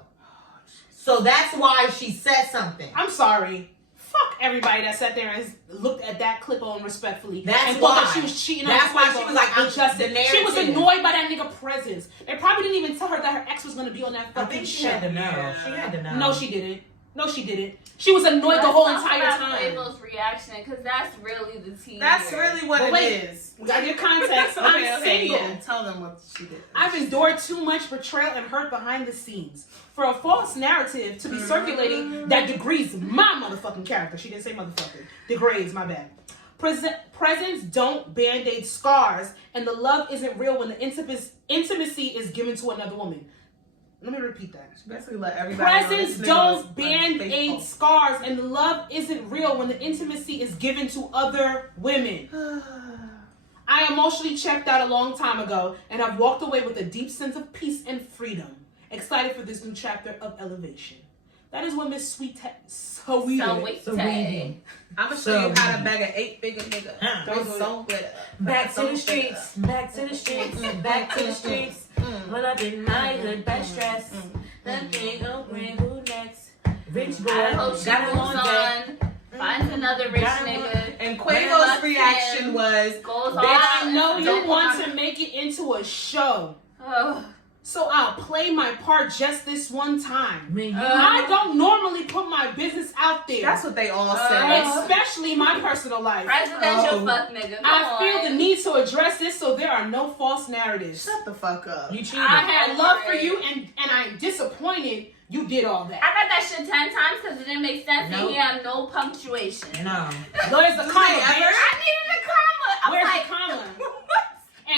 so that's why she said something. I'm sorry. Fuck everybody that sat there and looked at that clip on respectfully. That's and why thought that she was cheating. That's why she was like, I'm Justin. She was annoyed by that nigga presence. They probably didn't even tell her that her ex was gonna be on that fucking show. She had to know. She had to know. No, she didn't. No, she didn't. She was annoyed the whole entire time. Quavo's reaction, because that's really the tea. That's really what it is. We gotta get context. I'm single. Yeah, tell them what she did. I've endured too much betrayal and hurt behind the scenes for a false narrative to be circulating that degrades my motherfucking character. She didn't say motherfucking. Degrades, my bad. Presents don't band-aid scars, and the love isn't real when the intimacy is given to another woman. Let me repeat that. Basically, let everybody presents don't band-aid scars, and the love isn't real when the intimacy is given to other women. I emotionally checked out a long time ago, and I've walked away with a deep sense of peace and freedom. Excited for this new chapter of elevation. That is what Miss Sweetie. I'm gonna show you how to bag an 8-figure nigga. Back to the streets, back to the streets, back to the streets. When up in my hood, best stress. Nothing open, who next? Rich boy, I hope she got moves on. Finds another rich nigga. And Quavo's reaction was, goes Bitch, I know don't you want to make it into a show. Ugh. So I'll play my part just this one time. Man, I don't normally put my business out there. that's what they all said. Especially my personal life. Presidential fuck nigga. I feel the need to address this so there are no false narratives. Shut the fuck up. you cheated. I I had had love for you and I'm disappointed you did all that. I read that shit 10 times because it didn't make sense Nope. and he had no punctuation. No. Where's the Do comma, they ever? bitch? I needed a comma. I was Where's like, the comma?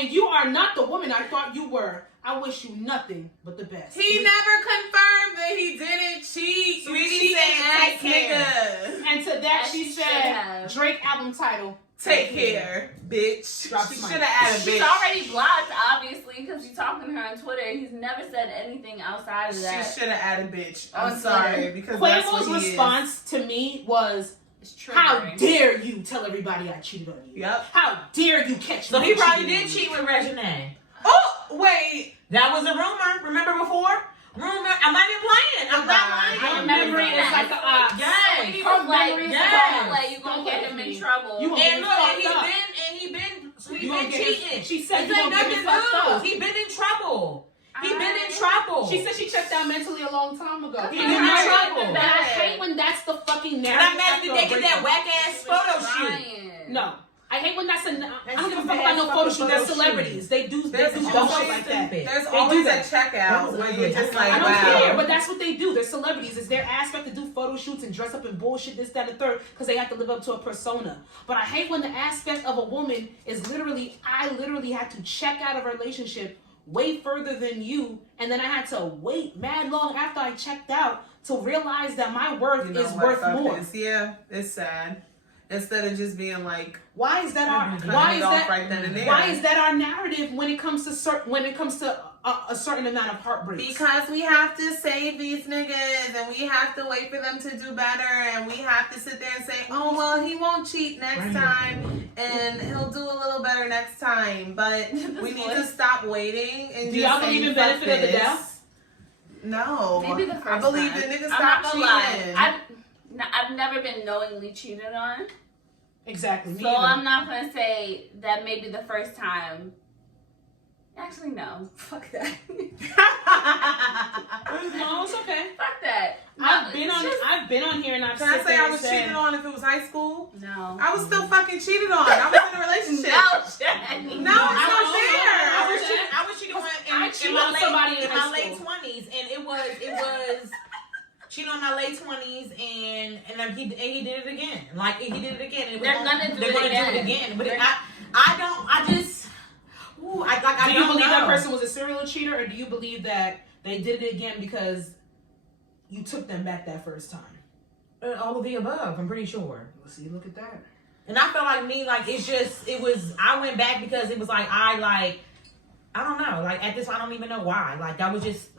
And you are not the woman I thought you were. I wish you nothing but the best. He never confirmed that he didn't cheat. So You she cheating said, ass "Take care." nigga. And to that Yes, she she should said, have. Drake album title. Take care, bitch. Drop She the mic. should have added she's bitch. already blocked, obviously, because he's talking to her on Twitter. He's never said anything outside of that. She should have added bitch. On I'm sorry Twitter. because that's what Quavo's he response to me was, It's how triggering. dare you tell everybody I cheated on you? Yep. How dare you catch So me he for probably cheating did on cheat you? with Regina. Oh wait. That was a rumor. Remember before? Rumor. I'm not even playing. I'm not lying. Her I memory remember is like that. the ops. Yes. He Her was like, memory is yes. don't play, you gonna Don't get play him with in me. trouble. You gonna And look, fucked and up. he You gonna been get- cheating. she said This you ain't gonna get nothing fucked up. new. He been in trouble. He been in I- trouble. She said she checked out mentally a long time ago. Good He for been in her. trouble. Good And for I her. hate when that's the fucking And narrative. I'm mad after that a they get that breakup. whack ass photo shoot. Trying. No. I hate when that's a. I don't give a fuck stupid about no ass photo fucking shoot. They're photo celebrities. shoot. They do There's dumb always shit like that. stupid. There's They do always a that. checkout where you're just like, I don't wow. care, but that's what they do. They're celebrities. It's their aspect to do photo shoots and dress up in bullshit, this, that, and the third, because they have to live up to a persona. But I hate when the aspect of a woman is literally, I literally had to check out of a relationship way further than you, and then I had to wait mad long after I checked out to realize that my worth You know is what, worth fuck more. this. Yeah, it's sad. Instead of just being like, Why is that our? cutting Why it is off that? right then and there. Why is that our narrative when it comes to a certain amount of heartbreaks? Because we have to save these niggas and we have to wait for them to do better and we have to sit there and say, oh, well, he won't cheat next time and he'll do a little better next time. But we need to stop waiting and Do just y'all say, believe in fuck benefit of the this. doubt? No. Maybe the first I believe time. that niggas I'm stop not gonna lie. cheating. I've never been knowingly cheated on. Exactly. Me So either. I'm not gonna say that maybe the first time. Actually, no. Fuck that. No, it's okay. Fuck that. No, I've been it's on. just- I've been on here and I've. Can I sit say there I and was said- cheated on if it was high school? No. I was still fucking cheated on. I was in a relationship. No, Jenny. No, it's not fair. I was cheating on I cheated on somebody in my high late school. 20s, and it was cheating on my late 20s, and he did it again. Like he did it again. And it was They're gonna do they're it gonna again. do it again. But They're- I just. Ooh, I Do you don't believe know. that person was a serial cheater, or do you believe that they did it again because you took them back that first time? All of the above. I'm pretty sure. Well, see, look at that. And I felt like me, like I went back because it was like I don't know, like at this I don't even know why. Like that was just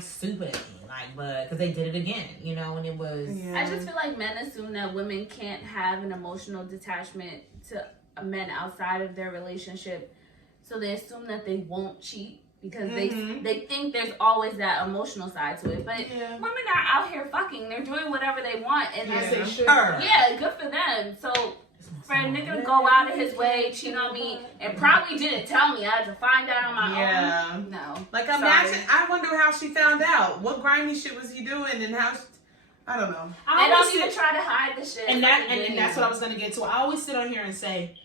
stupid, like, but because they did it again, you know, and it was. Yeah. I just feel like men assume that women can't have an emotional detachment to men outside of their relationship, so they assume that they won't cheat because they think there's always that emotional side to it. But Yeah. women are out here fucking; they're doing whatever they want, and Yes, they should. yeah, good for them. So for a nigga to go out of his way, cheat on me, and probably didn't tell me, I had to find out on my Yeah. own. No, Like Sorry. imagine, I wonder how she found out. What grimy shit was he doing and how, I don't know. They don't even try to hide the shit. And like that they and do. that's what I was gonna get to. I always sit on here and say,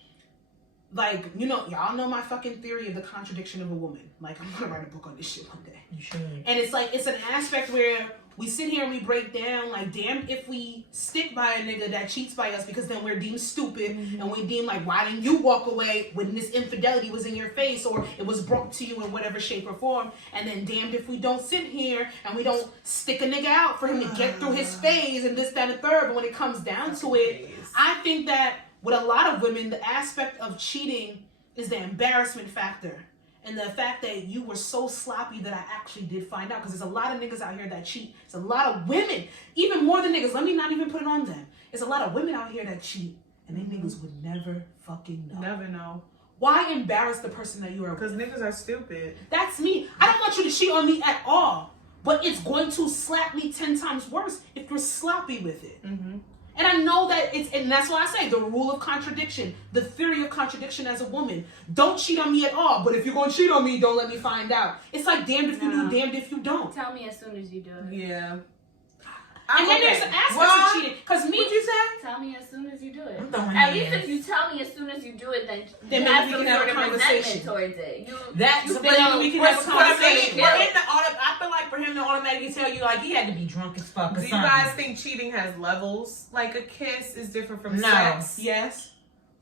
like, you know, y'all know my fucking theory of the contradiction of a woman. Like, I'm gonna write a book on this shit one day. You should. And it's like, it's an aspect where we sit here and we break down, like, damn if we stick by a nigga that cheats by us, because then we're deemed stupid, and we deem like, why didn't you walk away when this infidelity was in your face, or it was brought to you in whatever shape or form. And then damned if we don't sit here and we don't stick a nigga out for him to get through his phase and this, that, and the third. But when it comes down to it, I think that with a lot of women, the aspect of cheating is the embarrassment factor. And the fact that you were so sloppy that I actually did find out. Because there's a lot of niggas out here that cheat. There's a lot of women, even more than niggas. Let me not even put it on them. There's a lot of women out here that cheat. And they niggas would never fucking know. Never know. Why embarrass the person that you are Because with? niggas are stupid. That's me. I don't want you to cheat on me at all. But it's going to slap me 10 times worse if you're sloppy with it. Mm-hmm. And I know that and that's why I say the rule of contradiction, the theory of contradiction as a woman. Don't cheat on me at all, but if you're going to cheat on me, don't let me find out. It's like damned if you do, damned if you don't. Tell me as soon as you do it. Yeah. And then there's an aspect of cheating. Because me, what'd you say? Tell me as soon as you do it. I'm throwing At least hands. if you tell me as soon as you do it, then Then you maybe have we some can have sort a of conversation. resentment towards it. That's then maybe we can have a conversation. I feel like for him to automatically tell you, like, he had to be drunk as fuck or Do you something. guys think cheating has levels? Like a kiss is different from No. sex? Yes.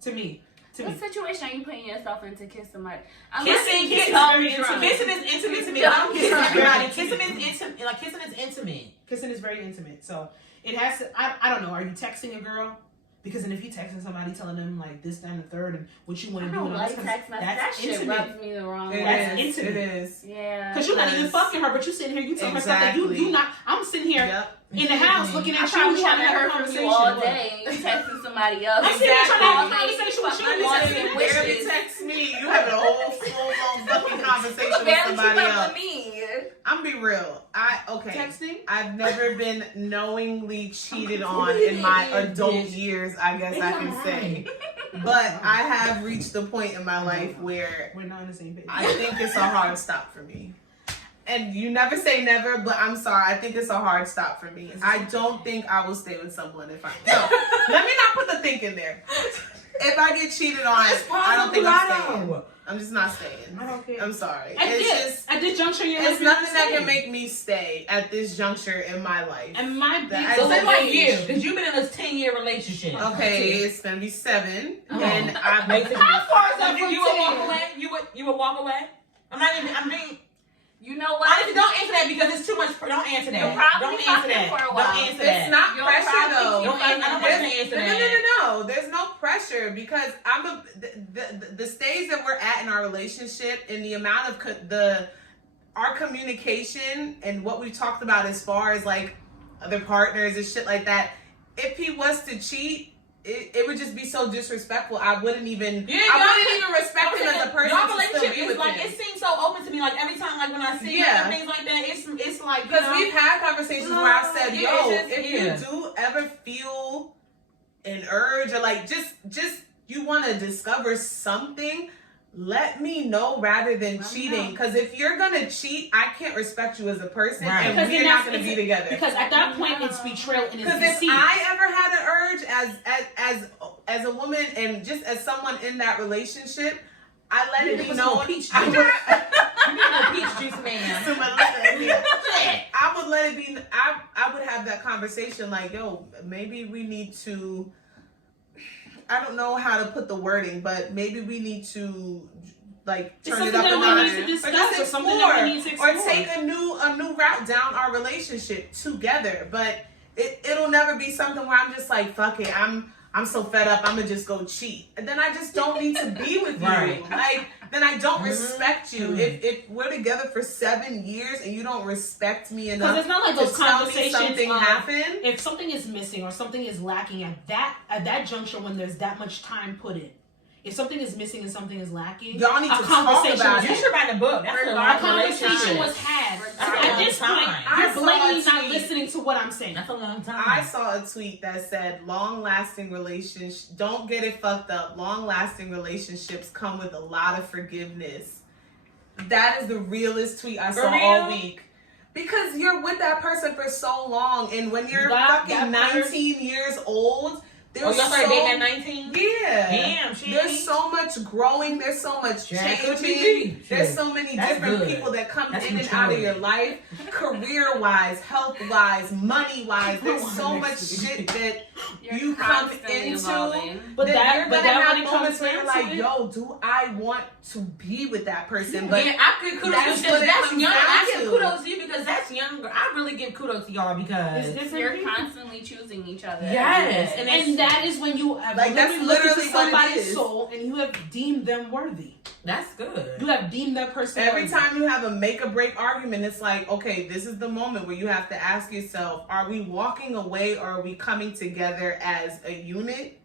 To me. What situation are you putting yourself in to kiss somebody? Kissing is very intimate. Kissing is intimate to me. I don't kiss everybody. Kissing is intimate. Like, kissing is intimate. Kissing is very intimate. So it has to, I don't know, are you texting a girl? Because then if you texting somebody telling them like this, that, and the third, and what you want I to do, don't and all like this text messages. That that's shit intimate. rubs me the wrong way. That's It is. intimate. It is. Yeah. Because you're not even Yes. fucking her, but you sitting here, you telling her stuff that Exactly. you not. I'm sitting here Yep. in the house looking I at you, probably trying to haven't have a heard from conversation. you all day. You texting somebody else. I'm sitting here trying to have a All day, conversation with you. fucking You wanting texting wishes. Barely text me. You having a whole full-blown fucking conversation with Barely keep somebody up else. with me. I'm be real. Okay. Texting? I've never been knowingly cheated on in my adult years, I guess I can say. But I have reached a point in my life where We're not on the same page. I think it's a hard stop for me. And you never say never, but I'm sorry. I think it's a hard stop for me. I don't think I will stay with someone if I... No, let me not put the think in there. If I get cheated on, I don't think I'm staying. I'm just not staying. I don't care. I'm sorry. At this juncture, It's nothing that can make me stay at this juncture in my life. And my big That- So It's say like age. you, because you've been in a 10-year relationship. Okay, it's gonna be 7, Oh. and I Basically. How far is that you, from you would 10? walk away? You would walk away? I'm not even, I mean, You know what? honestly, don't answer that because it's too much. Don't answer that. You'll probably Don't answer fucking that. for a while. Don't answer It's that. not You'll pressure probably though. keep I don't want you to answer that. No. There's no pressure because the stage that we're at in our relationship and the amount of our communication and what we talked about as far as like other partners and shit like that. If he was to cheat, it would just be so disrespectful. I wouldn't even respect him as a person Your to still relationship be is with like, him. it seems so open to me. Like every time, like when I see you and things like that, it's like, you Because know, we've had conversations where I've said, Yeah, yo, it's just- if yeah. you do ever feel an urge or like just you want to discover something, let me know rather than cheating. Because if you're gonna cheat, I can't respect you as a person, Right. and Because we're then not that's- gonna be together. Because at that point, it's betrayal and it's Because if deceit. I ever had an urge as a woman and just as someone in that relationship, I let it be known. peach I juice. would- You need no peach juice, man. to my listen, yeah. I would let it be. I would have that conversation like, yo, maybe we need to. I don't know how to put the wording, but maybe we need to like It's turn it something up a that we notch, need to discuss, just or something that we need to or explore. take a new route down our relationship together. But it'll never be something where I'm just like, fuck it, I'm so fed up, I'm gonna just go cheat. And then I just don't need to be with you. Right. Like, then I don't respect you. If we're together for 7 years and you don't respect me enough Because it's not like those to tell me conversations. something happened. If something is missing or something is lacking at that juncture when there's that much time put in. If something is missing and something is lacking, Y'all need a to talk conversation about was You it. had. should write a book. That's a A long conversation relationship. was had. That's a At long this point, time. I you're saw blatantly a not tweet. listening to what I'm saying. That's a long time. I saw a tweet that said, long-lasting relationships, don't get it fucked up, long-lasting relationships come with a lot of forgiveness. That is the realest tweet I For saw real? all week. Because you're with that person for so long, and when you're That fucking person- 19 years old, Oh, there's y'all started so... dating at 19? Yeah. Damn, she There's so much growing. There's so much Yeah, it could be changing. me. There's Shit. so many That's different good. people that come That's in and out of maturity. your life, career-wise, health-wise, money-wise. There's so much shit that you come constantly into. evolving. But that that- you're but gonna that have when it moments comes where you're down to like, it- yo, do I want to be with that person? But Yeah, I could kudos that's to what it that's comes young. down I give to. kudos to you because that's younger. I really give kudos to y'all because It's different You're people. constantly choosing each other. Yes, every and day. And that is when you have Like, that's looked into literally what it somebody's is. soul and you have deemed them worthy. that's good. You have deemed that person every worthy. time you have a make or break argument, it's like, okay, this is the moment where you have to ask yourself, are we walking away or are we coming together as a unit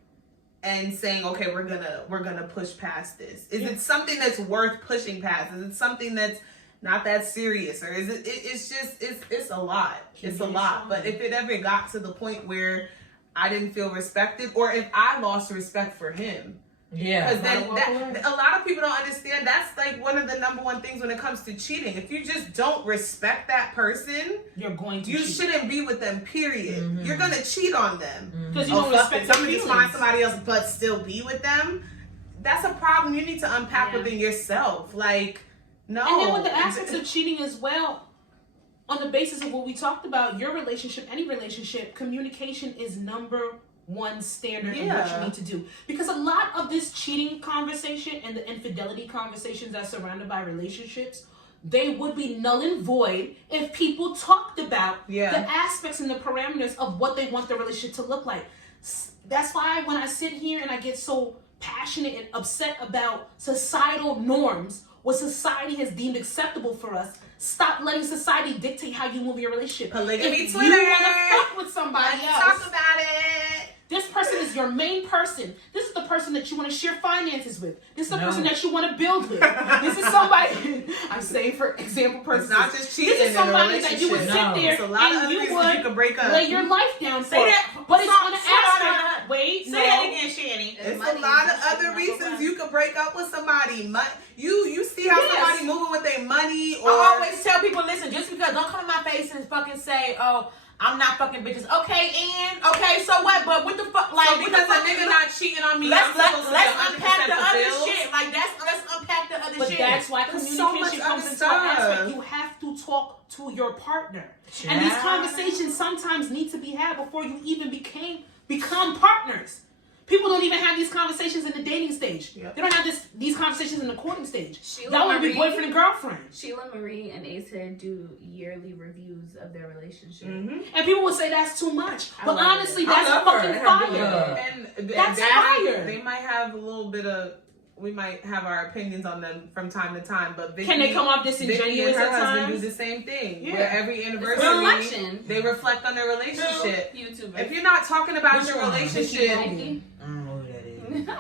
and saying, okay, we're gonna push past this? Is it something that's worth pushing past? Is it something that's not that serious? Or is it's just it's a lot. It's a lot. But if it ever got to the point where I didn't feel respected, or if I lost respect for him. Yeah. Because then a lot of people don't understand that's like one of the number one things when it comes to cheating. If you just don't respect that person, You're going to you cheat. shouldn't be with them, period. You're going to cheat on them. Because you don't respect their somebody feelings. find somebody else but still be with them. That's a problem you need to unpack within yourself. Like, no. And then with the aspects of cheating as well, on the basis of what we talked about, your relationship, any relationship, communication is number one standard of what you need to do. Because a lot of this cheating conversation and the infidelity conversations that are surrounded by relationships, they would be null and void if people talked about the aspects and the parameters of what they want their relationship to look like. That's why when I sit here and I get so passionate and upset about societal norms, what society has deemed acceptable for us, stop letting society dictate how you move your relationship. Polygamy if Twitter. you want to fuck with somebody else, talk about it. this person is your main person. This is the person that you want to share finances with. This is the person that you want to build with. This is somebody, I'm saying for example purposes. It's not just cheating. This is somebody that you would sit there It's a lot of and other you reasons would you can break up. lay your life down for. Say that. But it's Stop, on an stop, aspect. Wait, Say no. that again, Shanny. It's a lot of other reasons you could break up with somebody. You see how somebody moving with their money, or I always tell people, listen, just because don't come in my face and fucking say, oh, I'm not fucking bitches. Okay, and okay, so what? But what the fuck? Like, so because a nigga not cheating on me, let's I'm supposed to unpack be the 100% other fulfilled? shit. Like let's unpack the other But shit. that's why There's communication so much comes other into an aspect. stuff. You have to talk to your partner. And these conversations sometimes need to be had before you even become partners. People don't even have these conversations in the dating stage. They don't have these conversations in the courting stage. That would be boyfriend and girlfriend. Sheila Marie and Ace Hood do yearly reviews of their relationship. And people will say that's too much. But love honestly, it. that's fucking fire. And That's fire. They might have a little bit of. We might have our opinions on them from time to time, but Vicky, Can they come off Vicky disingenuous and her at husband times? do the same thing. Yeah. Where every anniversary reflection. they reflect on their relationship. YouTuber. If you're not talking about Which your one? relationship, Nike. I don't know who that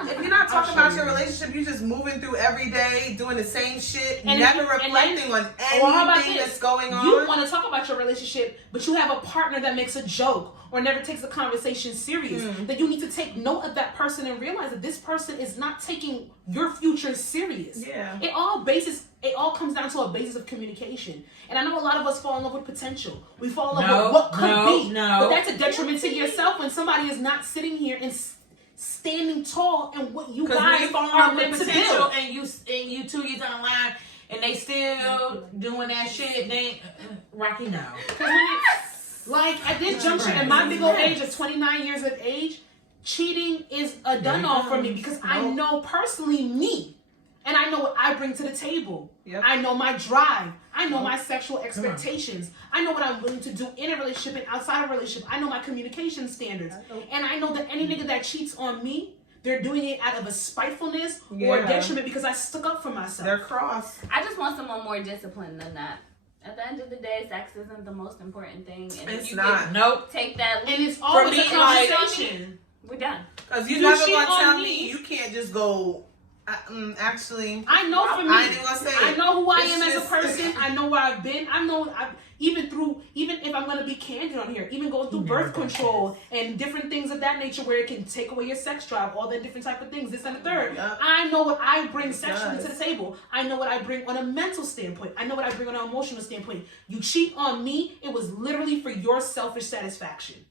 is. if you're not talking about your relationship, you're just moving through every day, doing the same shit, And never if- and reflecting on Or how about anything this? that's going on. You want to talk about your relationship, but you have a partner that makes a joke or never takes a conversation serious. That you need to take note of that person and realize that this person is not taking your future serious. Yeah. It all comes down to a basis of communication. And I know a lot of us fall in love with potential. We fall in love with what could be. But that's a detriment to yourself when somebody is not sitting here and standing tall in what you guys are meant to potential, build. and you 2 years down the line, and they still doing that shit. They Rocky now. Like, at this juncture, at my big old age of 29 years of age, cheating is a done-all for me because I know personally me. And I know what I bring to the table. I know my drive. I know my sexual expectations. I know what I'm willing to do in a relationship and outside of a relationship. I know my communication standards. And I know that any nigga that cheats on me, they're doing it out of a spitefulness or a detriment because I stuck up for myself. They're cross. I just want someone more disciplined than that. At the end of the day, sex isn't the most important thing. And It's if you not. Nope. take that leap, And it's always me, a conversation. we're done. Because you You never cheat gonna on tell me. me you can't just go. Actually, I know for me. I ain't even gonna say it. I know who I It's am as a just- person. I know where I've been. I know even if I'm gonna be candid on here, even going through birth control and different things of that nature where it can take away your sex drive, all the different type of things, this and the third. I know what I bring sexually to the table. I know what I bring on a mental standpoint. I know what I bring on an emotional standpoint. You cheat on me, it was literally for your selfish satisfaction.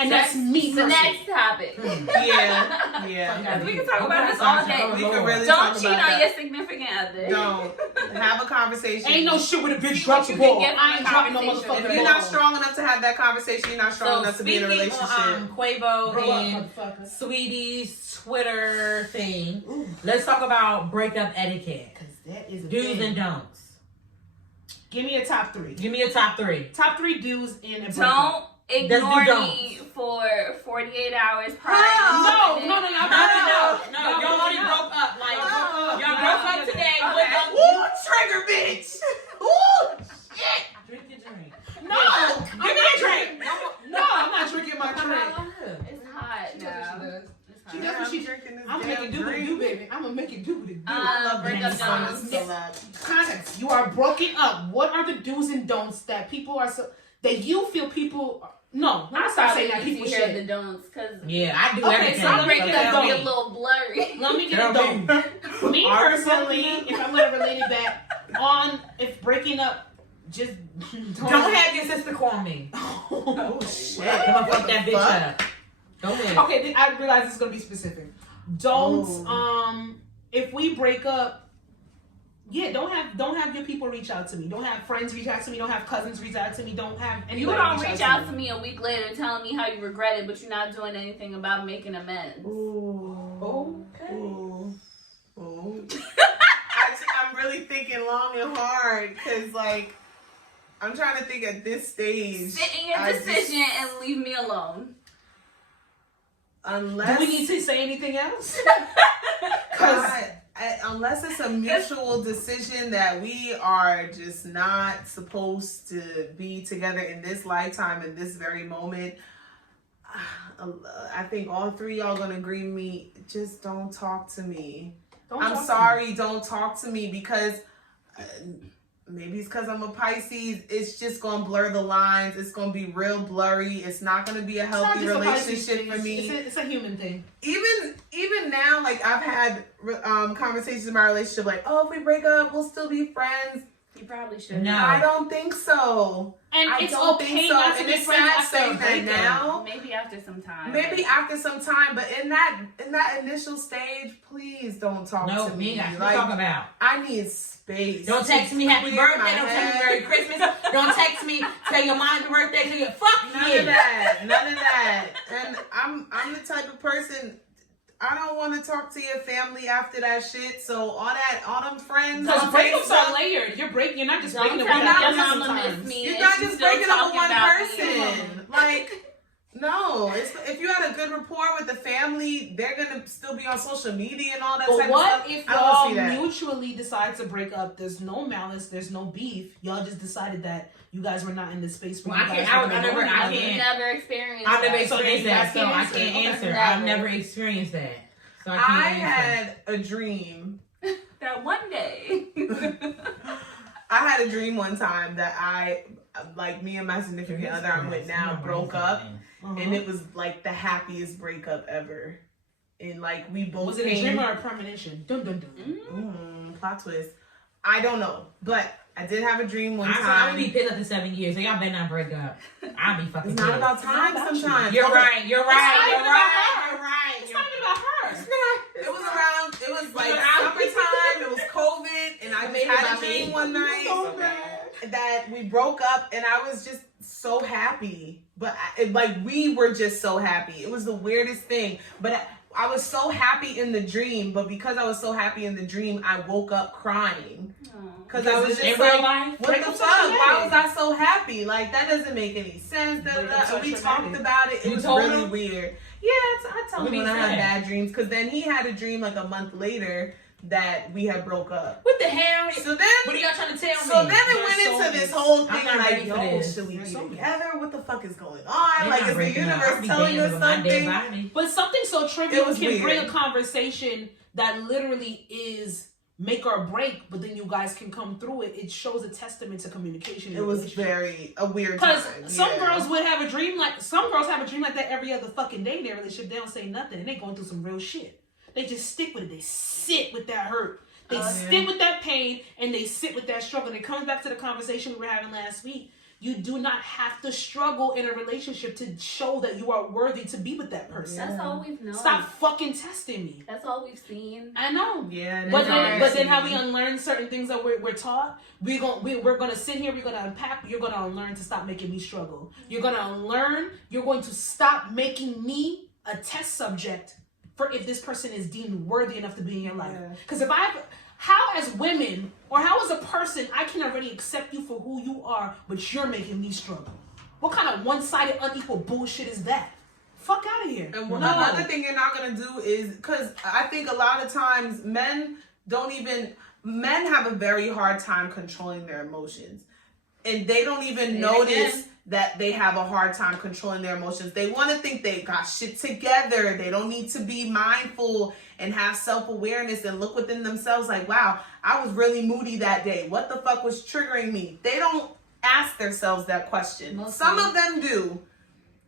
And that's me The personally. next topic. Yeah. We can talk about this all day. We can really Don't talk cheat about on that. your significant other. Don't have a conversation. Ain't no shit with a bitch See drop what the you can ball. get from I ain't the dropping no conversation. motherfucking If ball. you're not strong enough to have that conversation, you're not strong enough to be in a relationship. Quavo Grow up, and motherfucker. Sweetie's Twitter thing. Let's talk about breakup etiquette. Cause that is a Do's thing. and don'ts. Give me a top three. Give me a top three. Top three do's in a breakup. Don't ignore don'ts. me for 48 hours prior. No, to y'all No, y'all already broke up. Like, y'all broke up today. Okay. Woo, trigger bitch. Woo, shit. Drink your drink. No, Give me a drink. No, I'm not drinking my drink. It's hot now. It's She hot. does what she drinking this I'm making do what it do, baby. I'm gonna make it do what it do. Breakup don'ts. Context. You are broken up. What are the do's and don'ts that people are that you feel people. No, let me start saying that people hear the should. don'ts, cause Yeah, I do Okay, everything. so let me get that a be a don't. little blurry. Let me get a don't. Me personally, if I'm gonna relate it back on, if breaking up, just Don't have your sister call me. Oh shit! I'm gonna fuck that bitch up. Go ahead. Okay, I realize it's gonna be specific. Don't if we break up. Yeah, don't have your people reach out to me. Don't have friends reach out to me. Don't have cousins reach out to me. Don't have anybody. You don't reach out to me a week later telling me how you regret it, but you're not doing anything about making amends. Ooh. Okay. Ooh. I'm really thinking long and hard because, like, I'm trying to think at this stage. Sit in your decision and leave me alone. Unless Do we need to say anything else? unless it's a mutual decision that we are just not supposed to be together in this lifetime, in this very moment, I think all three y'all gonna agree with me. Just don't talk to me. I'm sorry, don't talk to me because maybe it's because I'm a Pisces. It's just gonna blur the lines. It's gonna be real blurry. It's not gonna be a healthy relationship for me. It's a human thing. Even now, like I've had conversations in my relationship, like, oh, if we break up, we'll still be friends. You probably should. No. I don't think so. And I it's don't okay think so. not to And be it's friends sad after a saying that breakup. now. Maybe after some time. Maybe after some time, but in that initial stage, please don't talk No, to me me. not. What Like, you talking about? I need space. Don't text me happy Clear birthday. my Don't tell me head. Merry Christmas. Don't text me. Tell your mom happy birthday. Tell your fuck None you. of that. None of that. And I'm the type of person. I don't want to talk to your family after that shit. So all them friends. Because on breakups Facebook, are layered. You're not just Don't breaking up tell with me that your person mama sometimes. miss me. you're and not she's just still breaking up with talking one about me. person. Like, no. If you had a good rapport with the family, they're gonna still be on social media and all that But type of what stuff. if I don't y'all see that. mutually decide to break up? There's no malice. There's no beef. Y'all just decided that you guys were not in the space where Well, you I guys can't- I were would- gonna I go never- I together. can't. Never experienced I've never that. experienced So that, so I answer. can't Okay. answer. Never. I've never experienced that. So I can't I answer. had a dream. That one day. I had a dream one time that me and my significant other I'm with now broke up, and it was like the happiest breakup ever. And like we both Was it a dream or a premonition? Dun dun dun. Plot twist. I don't know, but I did have a dream one I'm time. gonna be pissed after 7 years, so y'all better not break up. I'll be fucking It's not pissed. about time about you. sometimes. You're Okay. right. You're not right. even You're about right. her. You're right. It's not even about her. It was around. It was like You're out. summertime. It was COVID, and I Made just it had a about me. dream one night So bad. that we broke up, and I was just so happy. But we were just so happy. It was the weirdest thing. But I was so happy in the dream. But because I was so happy in the dream, I woke up crying. Because I was just in like, real life. what the Breakups fuck? are Why was traumatic. I so happy? Like, that doesn't make any sense. Breakups are And we traumatic. talked about it. It You was told really him? weird. Yeah, I tell What him did when he I have say? bad dreams. Because then he had a dream like a month later that we had broke up. What the hell? So then, What are y'all trying to tell me? so then it They're went into soulmates. this whole I'm thing not like, ready for yo, this. should we They're be soulmates. together? What the fuck is going on? They're Like, not is the breaking up. universe I'll be telling damned us if my dead something? body. But something so It trivial was can weird. bring a conversation that literally is make or break, but then you guys can come through it. It shows a testament to communication. It was a weird Because time. some Yeah. girls would have a dream some girls have a dream like that every other fucking day in their relationship. They don't say nothing and they going through some real shit. They just stick with it. They sit with that hurt. They sit with that pain and they sit with that struggle. And it comes back to the conversation we were having last week. You do not have to struggle in a relationship to show that you are worthy to be with that person. That's all we've known. Stop fucking testing me. That's all we've seen. I know. Yeah, But that's then how all we unlearn certain things that we're taught, we're gonna sit here, we're gonna unpack, you're gonna unlearn to stop making me struggle. You're gonna unlearn, you're going to stop making me a test subject for if this person is deemed worthy enough to be in your life. Because how as women, or how as a person, I can already accept you for who you are, but you're making me struggle. What kind of one-sided, unequal bullshit is that? Fuck out of here. And another thing you're not gonna do is, because I think a lot of times men have a very hard time controlling their emotions, and they don't even notice that they have a hard time controlling their emotions. They want to think they got shit together. They don't need to be mindful and have self-awareness and look within themselves like, wow, I was really moody that day. What the fuck was triggering me? They don't ask themselves that question. Mostly. Some of them do.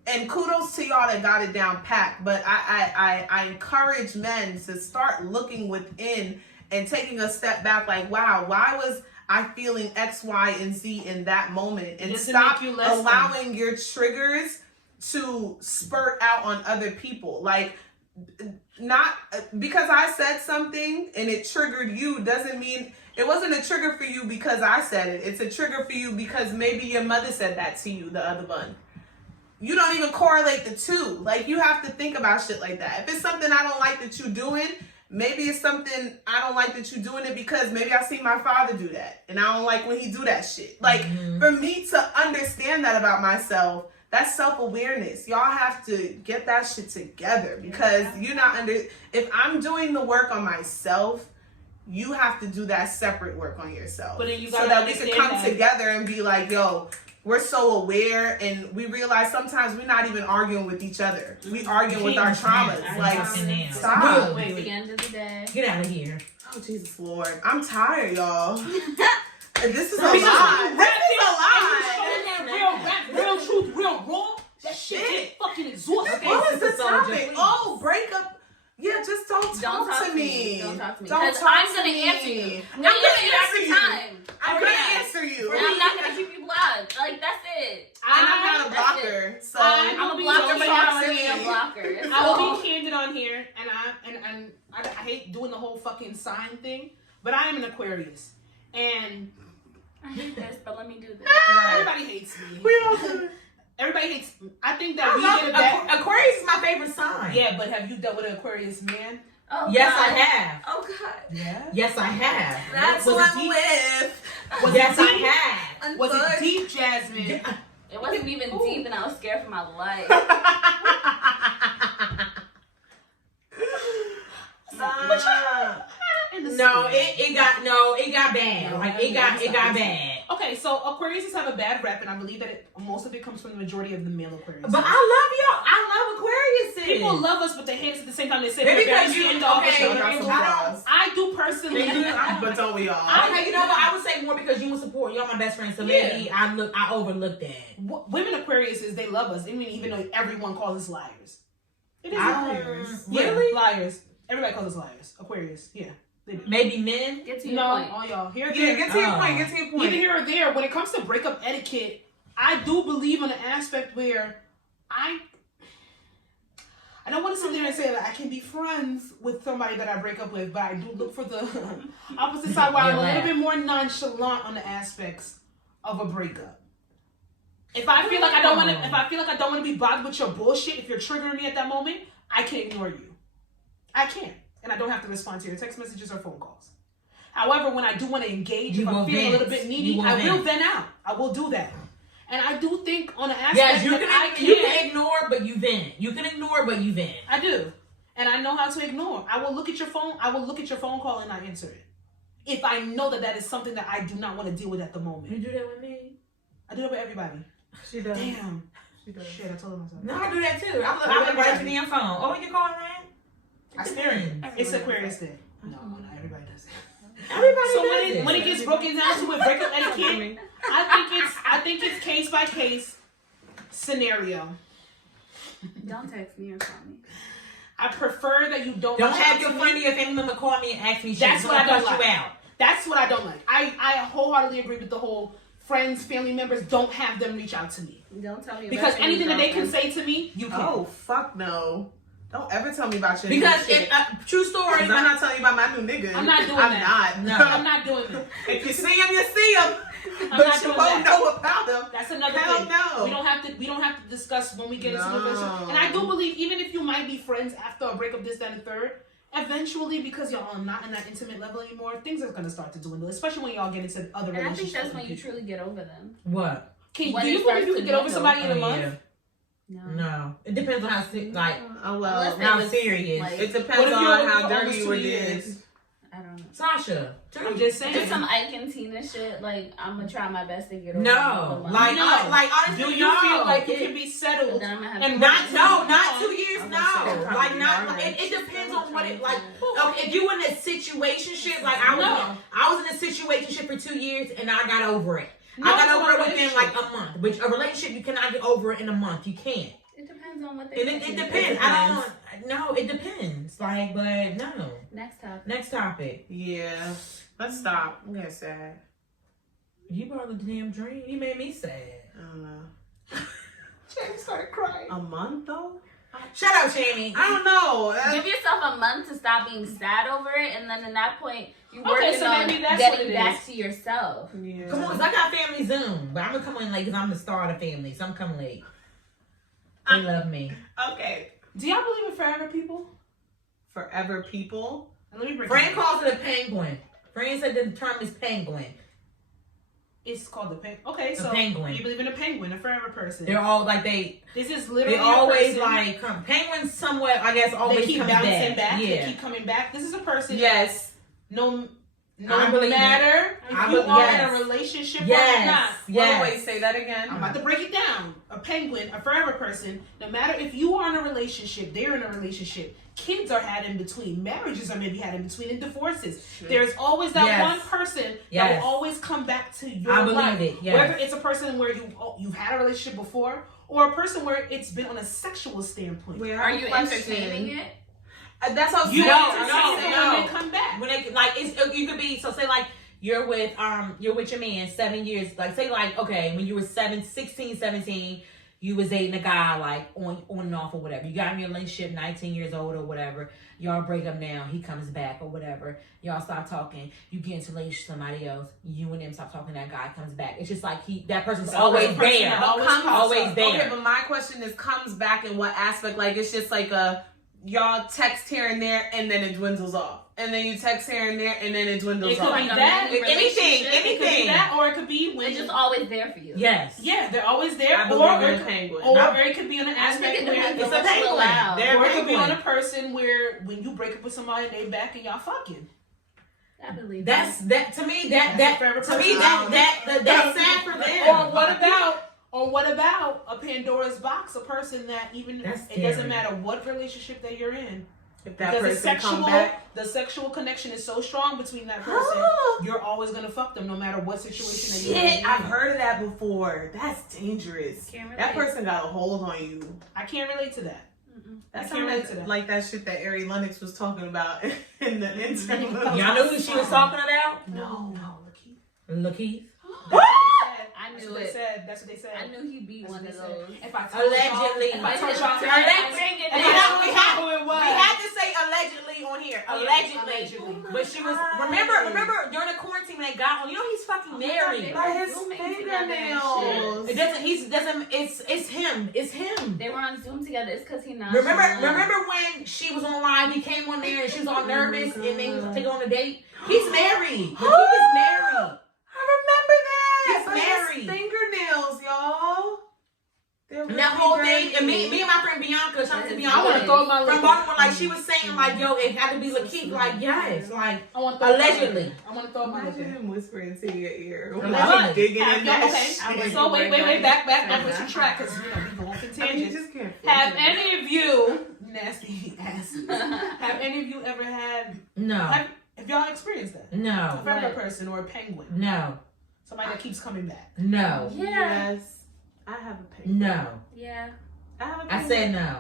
And kudos to y'all that got it down pat. But I encourage men to start looking within and taking a step back like, wow, why was I feeling X, Y, and Z in that moment? And stop allowing your triggers to spurt out on other people. Like, not because I said something and it triggered you doesn't mean it wasn't a trigger for you because I said it. It's a trigger for you because maybe your mother said that to you, the other one. You don't even correlate the two. Like, you have to think about shit like that. If it's something I don't like that you're doing, maybe it's something I don't like that you're doing it because maybe I see my father do that and I don't like when he do that shit. Like, for me to understand that about myself, that's self-awareness. Y'all have to get that shit together because you're not if I'm doing the work on myself, you have to do that separate work on yourself. But then you so that we can come together and be like, yo, we're so aware and we realize sometimes we're not even arguing with each other. We arguing with our traumas. Like, stop. Wait. The end of the day. Get out of here. Oh, Jesus Lord. I'm tired, y'all. This is a lot. This is a lot. Real truth, real raw. That shit fucking exhausting. What was the topic? Oh, breakup. Yeah, just don't talk to me. Don't talk to me. Don't talk I'm to gonna me. answer you. I'm gonna answer you. Time. I'm gonna answer you. And I'm not gonna keep you blocked. Like, that's it. And I'm not a blocker, so I'm a blocker, but now I'm gonna be a blocker. I will be candid on here, and I hate doing the whole fucking sign thing, but I am an Aquarius, and I hate this, but let me do this. everybody hates me. we all do. Everybody hates me. I think that we get a bad. Aquarius is my favorite sign. Yeah, but have you dealt with an Aquarius man? Oh, Yes, God. I have. Oh, God. Yeah. Yes, I have. That's Was what it I'm deep? with. Yes, I have. Was it deep, Jasmine? It wasn't even deep, and I was scared for my life. No, it got bad. Like it got bad. Okay, so Aquariuses have a bad rep, and I believe that most of it comes from the majority of the male Aquarius. But I love y'all. I love Aquariuses. People love us, but they hate us at the same time. They say Maybe we're because very you standoffish. okay. I do personally. But don't we all? Okay, you know what? I would say more because you would support. Y'all my best friend, so maybe I overlooked that. Women Aquariuses, they love us. I mean, even though everyone calls us liars. It is liars. Yeah, Really? liars. Everybody calls us liars. Aquarius, yeah. They do. Maybe men. Get to your No, point. all y'all. Here, Yeah, there. get to your point. Get to your point. Either here or there, when it comes to breakup etiquette, I do believe in an aspect where I don't want to sit there and say that I can be friends with somebody that I break up with, but I do look for the opposite side where I'm a little bit more nonchalant on the aspects of a breakup. If I feel like I don't want to be bothered with your bullshit, if you're triggering me at that moment, I can ignore you. I can. And I don't have to respond to your text messages or phone calls. However, when I do want to engage, if I'm feeling a little bit needy, I will vent out. I will do that. And I do think on an aspect you can ignore, but you vent. You can ignore, but you vent. I do. And I know how to ignore. I will look at your phone. I will look at your phone call and not answer it. If I know that is something that I do not want to deal with at the moment. You do that with me? I do that with everybody. She does. Damn. She does. Shit, I told myself. No, I do that too. I look right to the phone. Oh, you call man? I stare. It's Aquarius Day. No, everybody does it. Everybody so does it. when it gets broken down to a breakup etiquette, I think it's case by case scenario. Don't text me or call me. I prefer that you don't have your friend or your family member call me and ask me shit. That's what I don't like. You out. That's what I don't like. I wholeheartedly agree with the whole friends, family members, don't have them reach out to me. Don't tell me because anything that they can say to me, you can. Oh, fuck no. Don't ever tell me about your because new shit. True story. I'm not telling you about my new nigga. I'm not doing that. I'm not doing that. If you see him, you see him. But you won't know about him. That's another Hell thing. No. We don't have to discuss when we get into the relationship. And I do believe even if you might be friends after a breakup, this, that, and third, eventually because y'all are not in that intimate level anymore, things are gonna start to dwindle. Especially when y'all get into other relationships. And I think that's when you truly get over them. What? Do you believe you can get over somebody in a month? Yeah. No. It depends on how how serious. Like, it depends on how dirty you were years. I don't know. Sasha, I'm just saying. Just some Ike and Tina shit. Like, I'm gonna try my best to get over. No, like honestly, do you feel like you can be settled and not 2 years? No, like not. It depends on what it like. Okay, if you in a situationship, like I was in a situationship for 2 years and I got over it. I got over it within like a month. Which a relationship you cannot get over it in a month. You can't. It depends on what they. It depends. I don't. No, it depends. Like, but no. Next topic. Yeah. Let's stop. I'm getting sad. You brought the damn dream. You made me sad. I don't know. Jamie started crying. A month though? Shut up, Jamie. I don't know. Give yourself a month to stop being sad over it, and then at that point, you work Okay, so on maybe that's what getting it back is. to yourself. Yeah. Come on, cause I got family Zoom, but I'm gonna come in late because I'm the star of the family, so I'm coming late. They love me. Okay. Do y'all believe in forever people? Forever people. And let me break Fran it calls it a penguin. Fran said the term is penguin. It's called the penguin. Okay, A so penguin. you believe in a penguin, a forever person. They're all like This is literally they always a person. like penguins. Somewhat, I guess, always They keep come bouncing back. Yeah. They keep coming back. This is a person. Yes. No I believe matter if I you believe- are yes. in a relationship or Yes. not. Yes. Wait, say that again. I'm about to break it down. A penguin, a forever person, no matter if you are in a relationship, they're in a relationship, kids are had in between, marriages are maybe had in between, and divorces. There's always that Yes. one person that Yes. will always come back to your I believe life. it, yes. Whether it's a person where you've had a relationship before, or a person where it's been on a sexual standpoint. Wait, I Are have a you question. entertaining it? That's what I'm You saying. entertain no. when they come back. When they like, it's you could be so say like you're with your man 7 years. Like say like okay when you were 16, 17. You was dating a guy like on and off or whatever. You got in your relationship 19 years old or whatever. Y'all break up now. He comes back or whatever. Y'all stop talking. You get into a relationship with somebody else. You and him stop talking. That guy comes back. It's just like that person's always there. Always there. Okay, but my question is, comes back in what aspect? Like it's just like y'all text here and there, and then it dwindles off. And then you text here and there, and then it dwindles It could off. be that. Anything. It could be that, or it could be when They're just always there for you. Yes. Yeah, they're always there. I Or believe in a penguin. it could be on an I aspect think it where depends It's on a what you penguin. allow. They're or it could be penguin. on a person where when you break up with somebody, they back and y'all fucking. I believe That's that to me. That's sad for them. Or what about a Pandora's box? A person that even That's it doesn't scary. matter what relationship that you're in. If that Because person come back, the sexual connection is so strong between that person, you're always gonna fuck them no matter what situation that you're in. shit, I've heard of that before. That's dangerous. Can't That relate. person got a hold on you. I can't relate to that. That I sounds can't relate to that. like that shit that Ari Lennox was talking about in the interview. Y'all knew who she was talking about? No. Lakeith. I That's knew what they it. said. That's what they said. I knew he'd be That's one what of they said. those. If I told Allegedly. y'all, if I told y'all, We we had to say allegedly on here. Allegedly. Allegedly. But she was remember during the quarantine when they got on, you know he's fucking married. By his Zooming together and fingernails. It doesn't it's him. It's him. They were on Zoom together. It's because he not. Remember when she was on live, he came on there and she was all nervous and then he was taking on a date? He's married. He was married. I remember that. He's But married. his fingernails, y'all. And that whole thing, and me and my friend Bianca, shout out to Bianca, I want to throw my from Baltimore, like she was saying, like, yo, it had to be Lakeith, like, yes, like, allegedly. I want to throw my Imagine him whispering into your ear. Allegedly. Like digging in that Okay, shit. so wait, back with some track, because we go off in I mean, tangents. just can't Have figure it any of you, nasty asses, have any of you ever had, No, have y'all experienced that? A no, forever person or a penguin? no, Somebody that keeps coming back. no, Yeah. Yes. I have a penguin. no. Yeah. I have a I penguin. said no.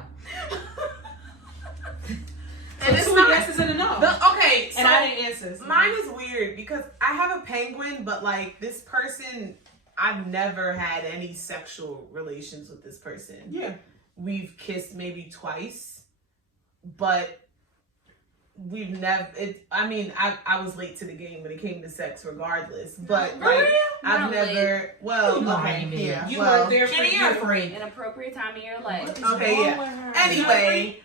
And it's two not. yeses and a no. Okay, so and I didn't answer. So. mine is weird because I have a penguin, but like this person, I've never had any sexual relations with this person. Yeah. We've kissed maybe twice, but we've never. I was late to the game when it came to sex, regardless. But like, I've Not never. Well, You okay, lying, yeah. You well, were there for Kenny, you're a freak. An appropriate time of your life. Okay, yeah. Anyway,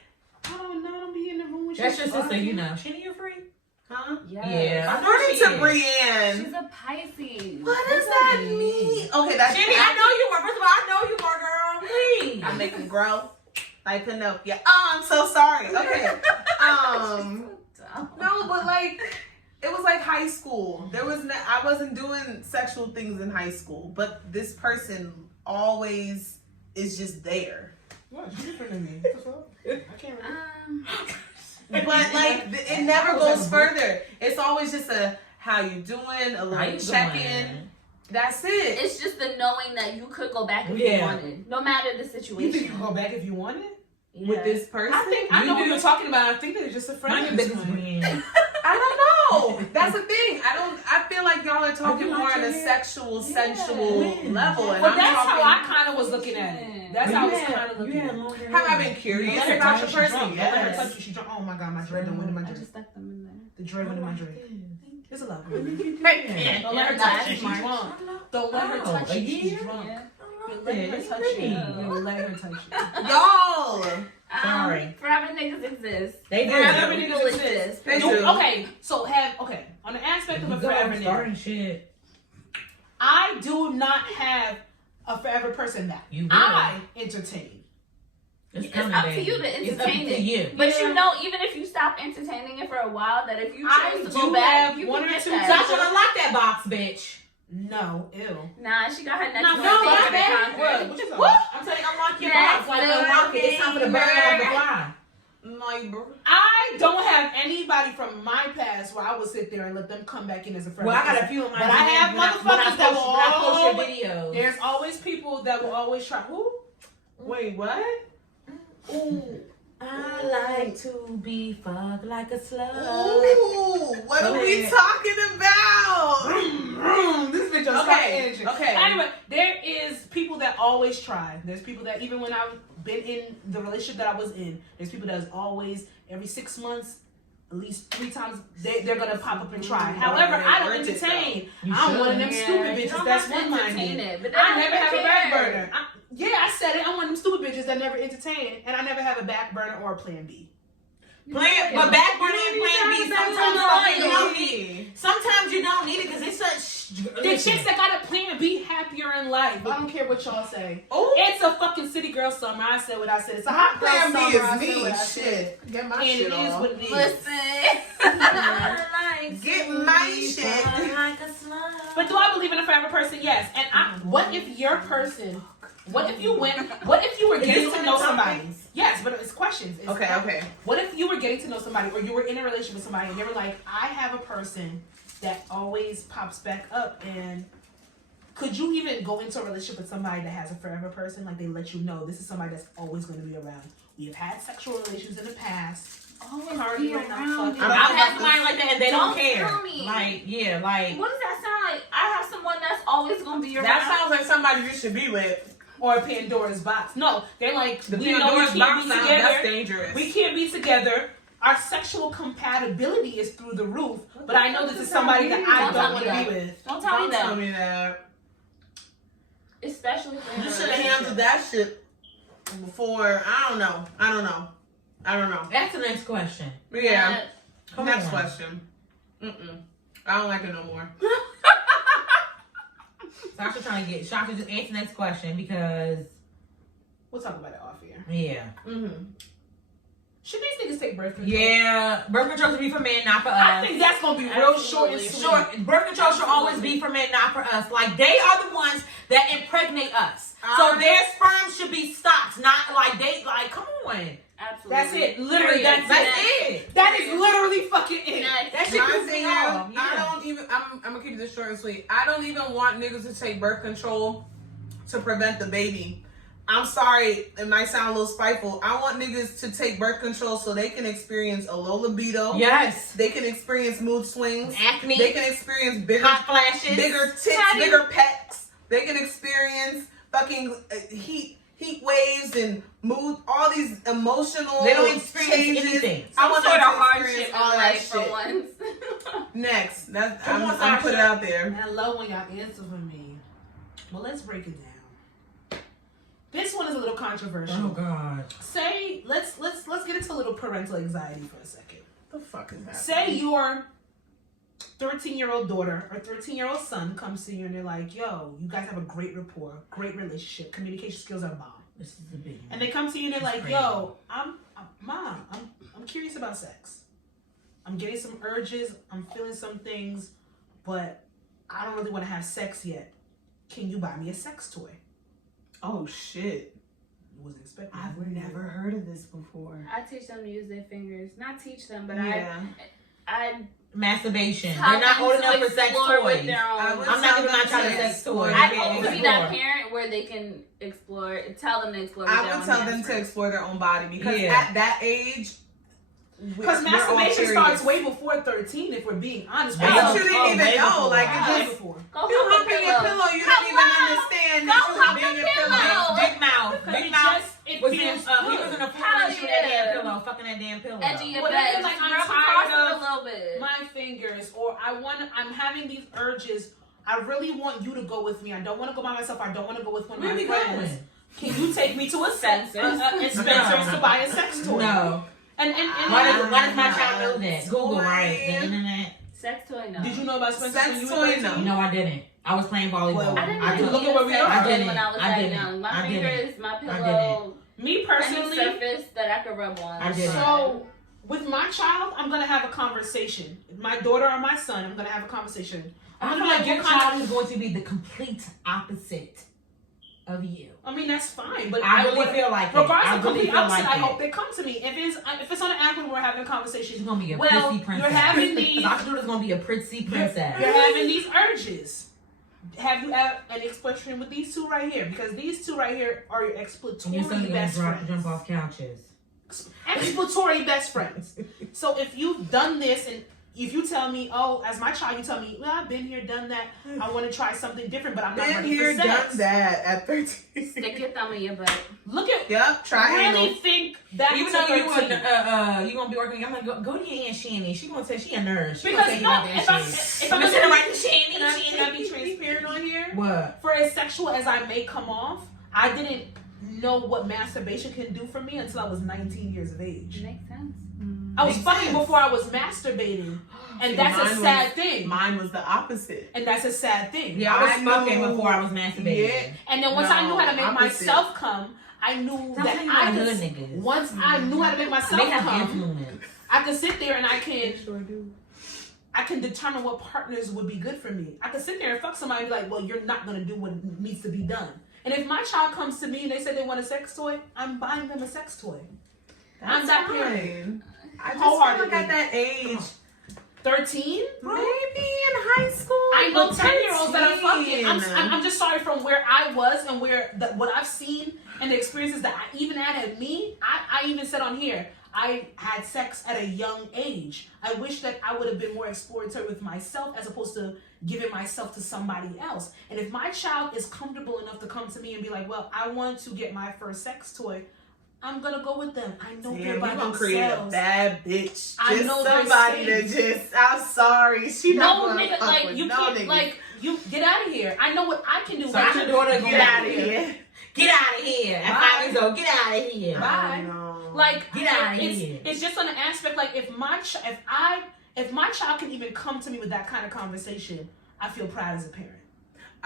I don't know. Don't be in the room with That's your sister, fucking- you know. She you're free. huh? Yes. Yeah. According to Brienne. She's a Pisces. What does that mean? Okay, that's Jimmy, I know you are. First of all, I know you are, girl. Please. I make them grow like Pinocchio. Oh, I'm so sorry. Okay. No, but like it was like high school. I wasn't doing sexual things in high school, but this person always is just there. What? You're different than me. What the fuck? I can't remember. But like it never goes further. It's always just a how you doing, a How little you check in. doing? That's it. It's just the knowing that you could go back if you wanted, no matter the situation. You think you can go back if you wanted? Yeah. With this person? I know what you're talking about. I think they're just a friend. Mind your business. I don't know. That's the thing. I feel like y'all are talking more on a sexual, sensual level. And But that's how I kind of was looking at it. That's how I was kind of looking at it. Have I been curious Let her about touch the you, she person? drunk. Don't let her Yes. touch you. She drunk. Oh my god, my dread done went in my I drink. just stuck them in there. The dread went in my drink. It's a lot. Hey, Don't let her touch you. She's March. drunk. Don't let her touch you. She's drunk. Yeah. You let her touch you. You let her touch you. Y'all. Sorry. Forever niggas exist. They do. Forever They people do. exist. They do. Okay, so on the aspect of a forever nigga, starting shit. I do not have a forever person that You will. I entertain. It's It's coming, up to baby. you to It's up entertain to it. you. But Yeah. you know, even if you stop entertaining it for a while, that if you I choose to do go back, have you one can or get two that. Sasha don't like that box, bitch. No, ew. Nah, she got her next No, one. no, taken my to bad. conquer. What you talking What? about? I'm saying unlock your Next box. Like unlock it. It's time for the bird off the fly. Like, bro. I don't have anybody from my past where I would sit there and let them come back in as a friend. Well, I got a few of my But I have motherfuckers that will when I post your always- videos. There's always people that will always try. Who? Wait, what? Ooh. I like to be fucked like a slug. Ooh, what Go are we ahead. talking about? This bitch on Okay, engine. okay. Anyway, there is people that always try. There's people that even when I've been in the relationship that I was in, there's people that's always every 6 months, at least 3 times, they're gonna pop up and try. However, I don't entertain. I'm one of them stupid You bitches don't that's have to one entertain minded. it, but I never have a back care. burner. I said it. I'm one of them stupid bitches that never entertain, and I never have a back burner or a plan B. But back burner and plan B, sometimes you don't need it. Sometimes you don't need it because it's such. The chicks that got a plan B happier in life. I don't care what y'all say. Ooh. It's a fucking city girl summer. I said what I said. It's a hot girl Plan B summer. I is said what I me. said. Shit. Get my And shit it is off. what it is. Listen. Get my shit. Like a slug. But do I believe in a forever person? Yes. And what if your person? What if you were getting to know somebody? Yes, but it's questions. It's Okay. What if you were getting to know somebody, or you were in a relationship with somebody, and they were like, "I have a person that always pops back up," and could you even go into a relationship with somebody that has a forever person? Like they let you know this is somebody that's always going to be around. We have had sexual relations in the past. Always Party be right now, around fuck you. it. I've had somebody like that and they don't care. Tell me. Like What does that sound like? I have someone that's always gonna be around. That sounds like somebody you should be with. Or Pandora's box. No, they're like, The we know we Pandora's can't box be sound, together. that's dangerous. We can't be together. Our sexual compatibility is through the roof. But I know this is somebody that I don't want to be with. Don't tell me Don't tell that. me that. Especially for You should have handled that shit before. I don't know. that's the next question. Yeah. Come Next on. question. I don't like it no more. Sasha trying to get Sasha just answer the next question because We'll talk about it off here. yeah. Should these niggas take birth control? Yeah, birth control should be for men, not for us. I think that's gonna be real short and sweet. Short. Birth control should always be for men, not for us. Like they are the ones that impregnate us, so their sperm should be stopped, not like they. Like, come on. Absolutely. That's it. Literally, Period. that's it. That is literally fucking it. Next. That shit My pisses thing me is, off. I don't even. I'm gonna keep this short and sweet. I don't even want niggas to take birth control to prevent the baby. I'm sorry, it might sound a little spiteful. I want niggas to take birth control so they can experience a low libido. Yes. They can experience mood swings. Acne. They can experience bigger Hot flashes. bigger tits, bigger pecs. They can experience fucking heat waves and mood, all these emotional They don't experience changes. anything. I want sort them of to hardship experience in all that life for shit. once. Next, that's Come on, I'm put it Sasha. out there. I love when y'all answer for me. Well, let's break it down. This one is a little controversial. Oh God. Say, let's get into a little parental anxiety for a second. The fuck is that? Say your 13-year-old daughter or 13-year-old son comes to you and they're like, "Yo, you guys have a great rapport, great relationship, communication skills are bomb." This is the big one. And they come to you and they're like, Crazy. "Yo, Mom, I'm curious about sex. I'm getting some urges. I'm feeling some things, but I don't really want to have sex yet. Can you buy me a sex toy?" Oh shit! You wasn't expecting. I've that. never heard of this before. I teach them to use their fingers. Not teach them, but Yeah. I masturbation. Tell They're not them old to enough for sex explore with toys. their own- I'm not giving my child a sex toy. I hope to be that parent where they can explore. Tell them to explore. With I their would own tell hands them to first. explore their own body because Yeah. at that age, Because masturbation starts way before 13, if we're being honest. But you didn't even know, like it Way just. before. Go You hump humping a your pillow. pillow, you didn't even understand that you were being a pillow. Big mouth. Big mouth. It Was in, feels he was good. in a Hell fucking that yeah. damn pillow, fucking that damn pillow. Edge of your Well, bed. like, I'm Rub across tired it of a little bit. my fingers, or I'm having these urges. I really want you to go with me. I don't want to go by myself. I don't want to go with one of Where my we friends. going? Can you take me to a Spencer's. Spencer's to buy a sex toy? No. And Why does my child know that? Google, right? The internet. Sex toy, no. Did you know about Spencer's Sex when you toy, were no. 13? No, I didn't. I was playing volleyball. Well, I didn't I even look use at where we sex are. I toys didn't. when I was I that didn't. young. My I didn't. fingers, my I pillow, Me any personally, surface that I could rub on. I didn't. so with my child, I'm gonna have a conversation. My daughter or my son, I'm gonna have a conversation. I I'm feel gonna like be your like, what kind child is going to be the complete opposite of you. I mean, that's fine, but I really feel like it. regardless I of really complete feel opposite, like I it. hope they come to me. If it's on an app when we're having a She's conversation, gonna be a well, prissy princess. you're having these. My daughter's gonna be a prissy princess. You're having these urges. Have you had an expression with these two right here? Because these two right here are your And exploratory your son's gonna best friends. jump off couches. Exploratory best friends. So if you've done this, and if you tell me, oh, as my child, you tell me, well, I've been here, done that. I want to try something different, but I'm not Been ready here, for sex. done that at 13. Stick your thumb in your butt. Look at. Yep, triangle. Really think that Even though you gonna be working, I'm like, go to your Aunt Shanny. She gonna say she a nurse. She because gonna no, take if I'm gonna gonna right to Shanny. can I be transparent on here? What? For as sexual as I may come off, I didn't know what masturbation can do for me until I was 19 years of age. Makes sense. I was Makes fucking sense. before I was masturbating, and that's a Mine sad thing. Mine was the opposite. And that's a sad thing. Yeah, I was I fucking knew- before I was masturbating. Yeah. And then once I knew how to make opposite. myself come, I knew Stop that saying I about could. hood niggas. Once I knew how to make myself They have come, influence. I could sit there and I can Sure do. I can determine what partners would be good for me. I could sit there and fuck somebody and be like, well, you're not gonna do what needs to be done. And if my child comes to me and they say they want a sex toy, I'm buying them a sex toy. I'm that parent. I just feel Wholeheartedly. like at that age, 13? maybe in high school. I know but 10-year-olds that are 13. fucking. I'm just sorry from where I was and what I've seen and the experiences that I even had at me. I even said on here, I had sex at a young age. I wish that I would have been more exploratory with myself as opposed to giving myself to somebody else. And if my child is comfortable enough to come to me and be like, well, I want to get my first sex toy, I'm gonna go with them. I know they're by You're gonna themselves. create a bad bitch. Just I know they're somebody that safe. just. I'm sorry, she not No gonna nigga, fuck like with you no can't, nigga. like you get out of here. I know what I can do. So your daughter Get out of here. Get out of here. At Bye. 5 years old, get out of here. Bye. I know. Like Get outta it's, here. It's just on an aspect like if my child can even come to me with that kind of conversation, I feel proud as a parent.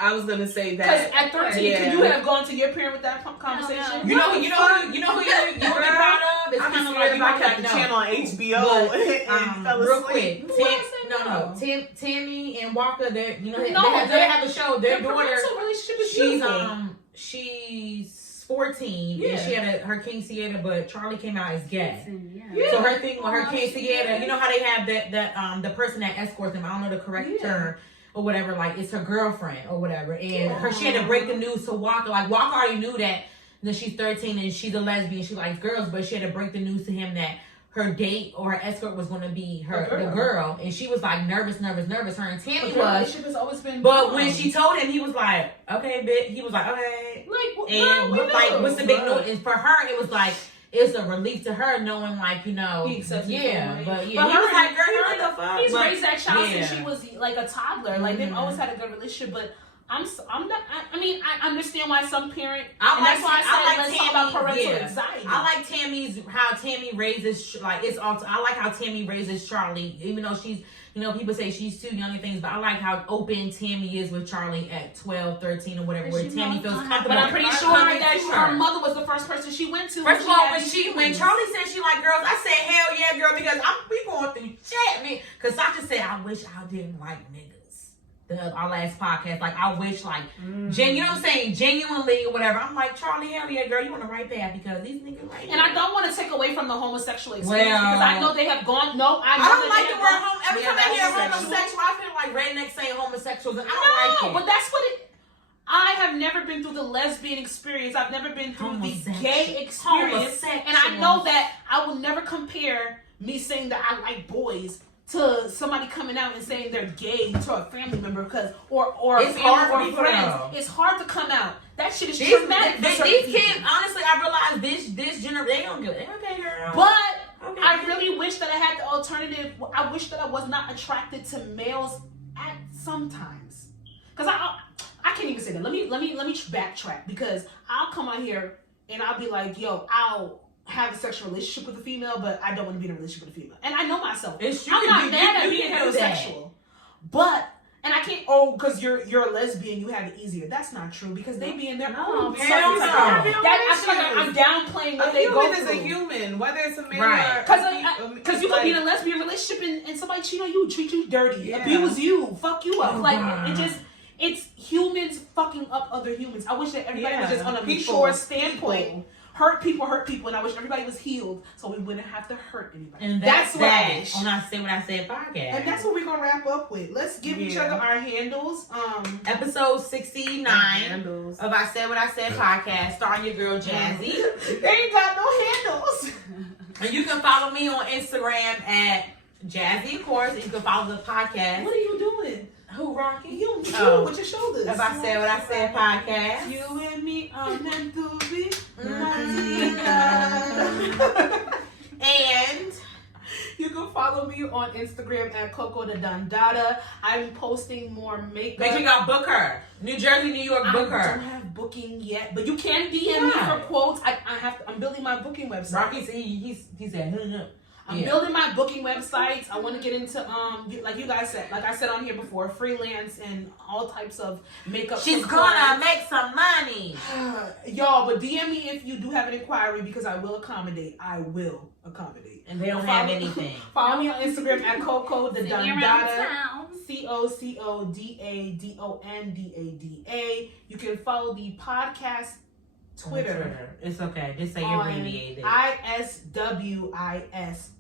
I was gonna say Because that. at 13, Yeah. could you have gone to your parent with that conversation? You know who you would be proud of? It's I'm kind of scared like if I you kept like the no. channel on HBO But, and fell real asleep. quick, Tammy and Walker, they No, have a show. Their daughter, parental relationship is beautiful. she's 14 Yeah. and she had her King Theater, but Charlie came out as gay. Yeah. So her thing with her King Theater, you know how they have that the person that escorts them, I don't know the correct term or whatever, like it's her girlfriend or whatever, and she had to break the news to Walker. Like Walker already knew that she's 13 and she's a lesbian, she likes girls, but she had to break the news to him that her date or her escort was going to be the girl, and she was like nervous. Her and Tammy was. Relationship has always been. But when she told him, he was like, "Okay, bitch." He was like, "Okay." And what's the big news? And for her, it was like it's a relief to her knowing, like, you know, He accepts it yeah. for But me. yeah, But he was her- like, "Girl, you what the fuck?" He's But, raised that child yeah. since she was like a toddler. Like they've always had a good relationship, but. I'm not. I mean, I understand why some parent. And that's why I said let's talk about parental anxiety. I like how Tammy raises I like how Tammy raises Charlie, even though she's, you know, people say she's too young and things, but I like how open Tammy is with Charlie at 12, 13 or whatever, where Tammy feels comfortable. But I'm pretty sure coming that to her mother was the first person she went to. First of all, when Charlie said she liked girls, I said hell yeah, girl, because we going through shit. I mean, because Sasha said I wish I didn't like niggas. our last podcast. Like, I wish, like, you know what I'm saying? Genuinely or whatever. I'm like, Charlie, hell yeah, girl, you on the right path because these niggas like. And I don't want to take away from the homosexual experience because I know they have gone. No, I don't like the word homo. Every time I hear homosexual, I feel like rednecks saying homosexuals, and I don't like it. But that's what it. I have never been through the lesbian experience. I've never been through the gay experience, and I know that I will never compare me saying that I like boys to somebody coming out and saying they're gay to a family member because or it's hard or friends. It's hard to come out. That shit is traumatic. These kids, honestly, I realize this generation they don't do it. Okay, girl. But I really wish that I had the alternative. I wish that I was not attracted to males at sometimes because I can't even say that. Let me backtrack because I'll come out here and I'll be like, yo, I'll have a sexual relationship with a female, but I don't want to be in a relationship with a female. And I know myself. It's true. I'm not mad at being heterosexual. But, and I can't, because you're a lesbian, you have it easier. That's not true because they be in their own. I feel like I'm downplaying what they go through. A human is a human, whether it's a man or because you could be in a lesbian relationship and somebody cheat on you, treat you dirty, abuse you, fuck you up. It's humans fucking up other humans. I wish that everybody was just on a mature standpoint. Hurt people, and I wish everybody was healed so we wouldn't have to hurt anybody. And that's what I wish. On I Say What I Said podcast. And that's what we're gonna wrap up with. Let's give each other our handles. Episode 69 of I Said What I Said podcast, starring your girl Jazzy. They ain't got no handles. And you can follow me on Instagram at Jazzy, of course, and you can follow the podcast. What are you doing? Who, Rocky? You with your shoulders. If I Said What I Said podcast. You and me are meant to be. And you can follow me on Instagram at Coco the Dandada. I'm posting more makeup. Make sure y'all book her. New Jersey, New York, book her. I don't have booking yet, but you can DM me for quotes. I'm building my booking website. Rocky said he said I'm building my booking websites. I want to get into like you guys said, like I said on here before, freelance and all types of makeup. She's gonna make some money, y'all. But DM me if you do have an inquiry because I will accommodate. I will accommodate. And they don't have anything. Follow me on Instagram at Coco the Dandada. COCODADONDADA. You can follow the podcast Twitter. It's okay. Just say you abbreviated. ISWIS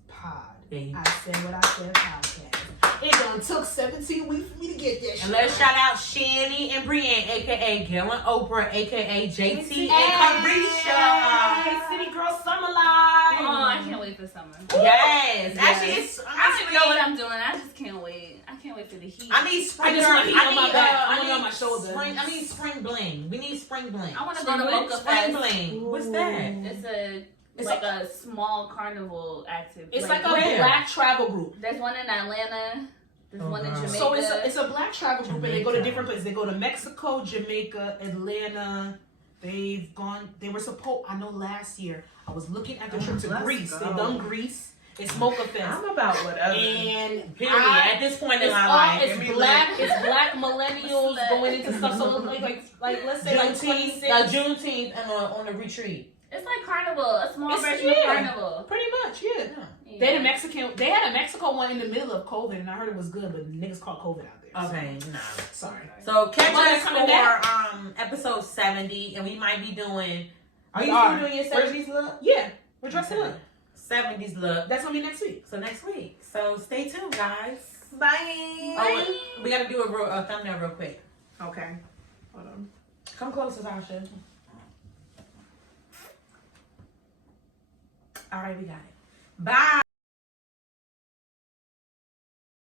pod. I Said What I Said podcast. It done took 17 weeks for me to get that shit. And let's shout out Shani and Brienne, aka GAYLE and OPRAH, aka JT and Carisha. Hey, City Girl Summer Live. Oh, I can't wait for summer. Yes. Actually, it's. I don't even know what I'm doing. I just can't wait. I can't wait for the heat. I need spring. I just want heat on my back. I need on my shoulder. I need spring bling. We need spring bling. I want to go to Mocha Spring bling. What's that? It's like a small carnival activity. It's like a black travel group. There's one in Atlanta. There's one in Jamaica. So it's a black travel group, and they go to different places. They go to Mexico, Jamaica, Atlanta. They were supposed. I know last year I was looking at the trip to Greece. They've done Greece. It's Mocha Fest. I'm about whatever. And at this point in my life, it's black millennials going into stuff. So like let's say Juneteenth and on a retreat. It's like carnival, a small version of carnival. Pretty much, yeah. They had a Mexico one in the middle of COVID, and I heard it was good, but niggas caught COVID out there. Okay, no. Sorry. So catch us for episode 70, and we might be doing. Are you still doing your 70s look? Yeah, we're dressing up. 70s look. That's gonna be next week. So next week. So stay tuned, guys. Bye. Oh, we gotta do a thumbnail real quick. Okay. Hold on. Come closer, Tasha. All right, we got it. Bye.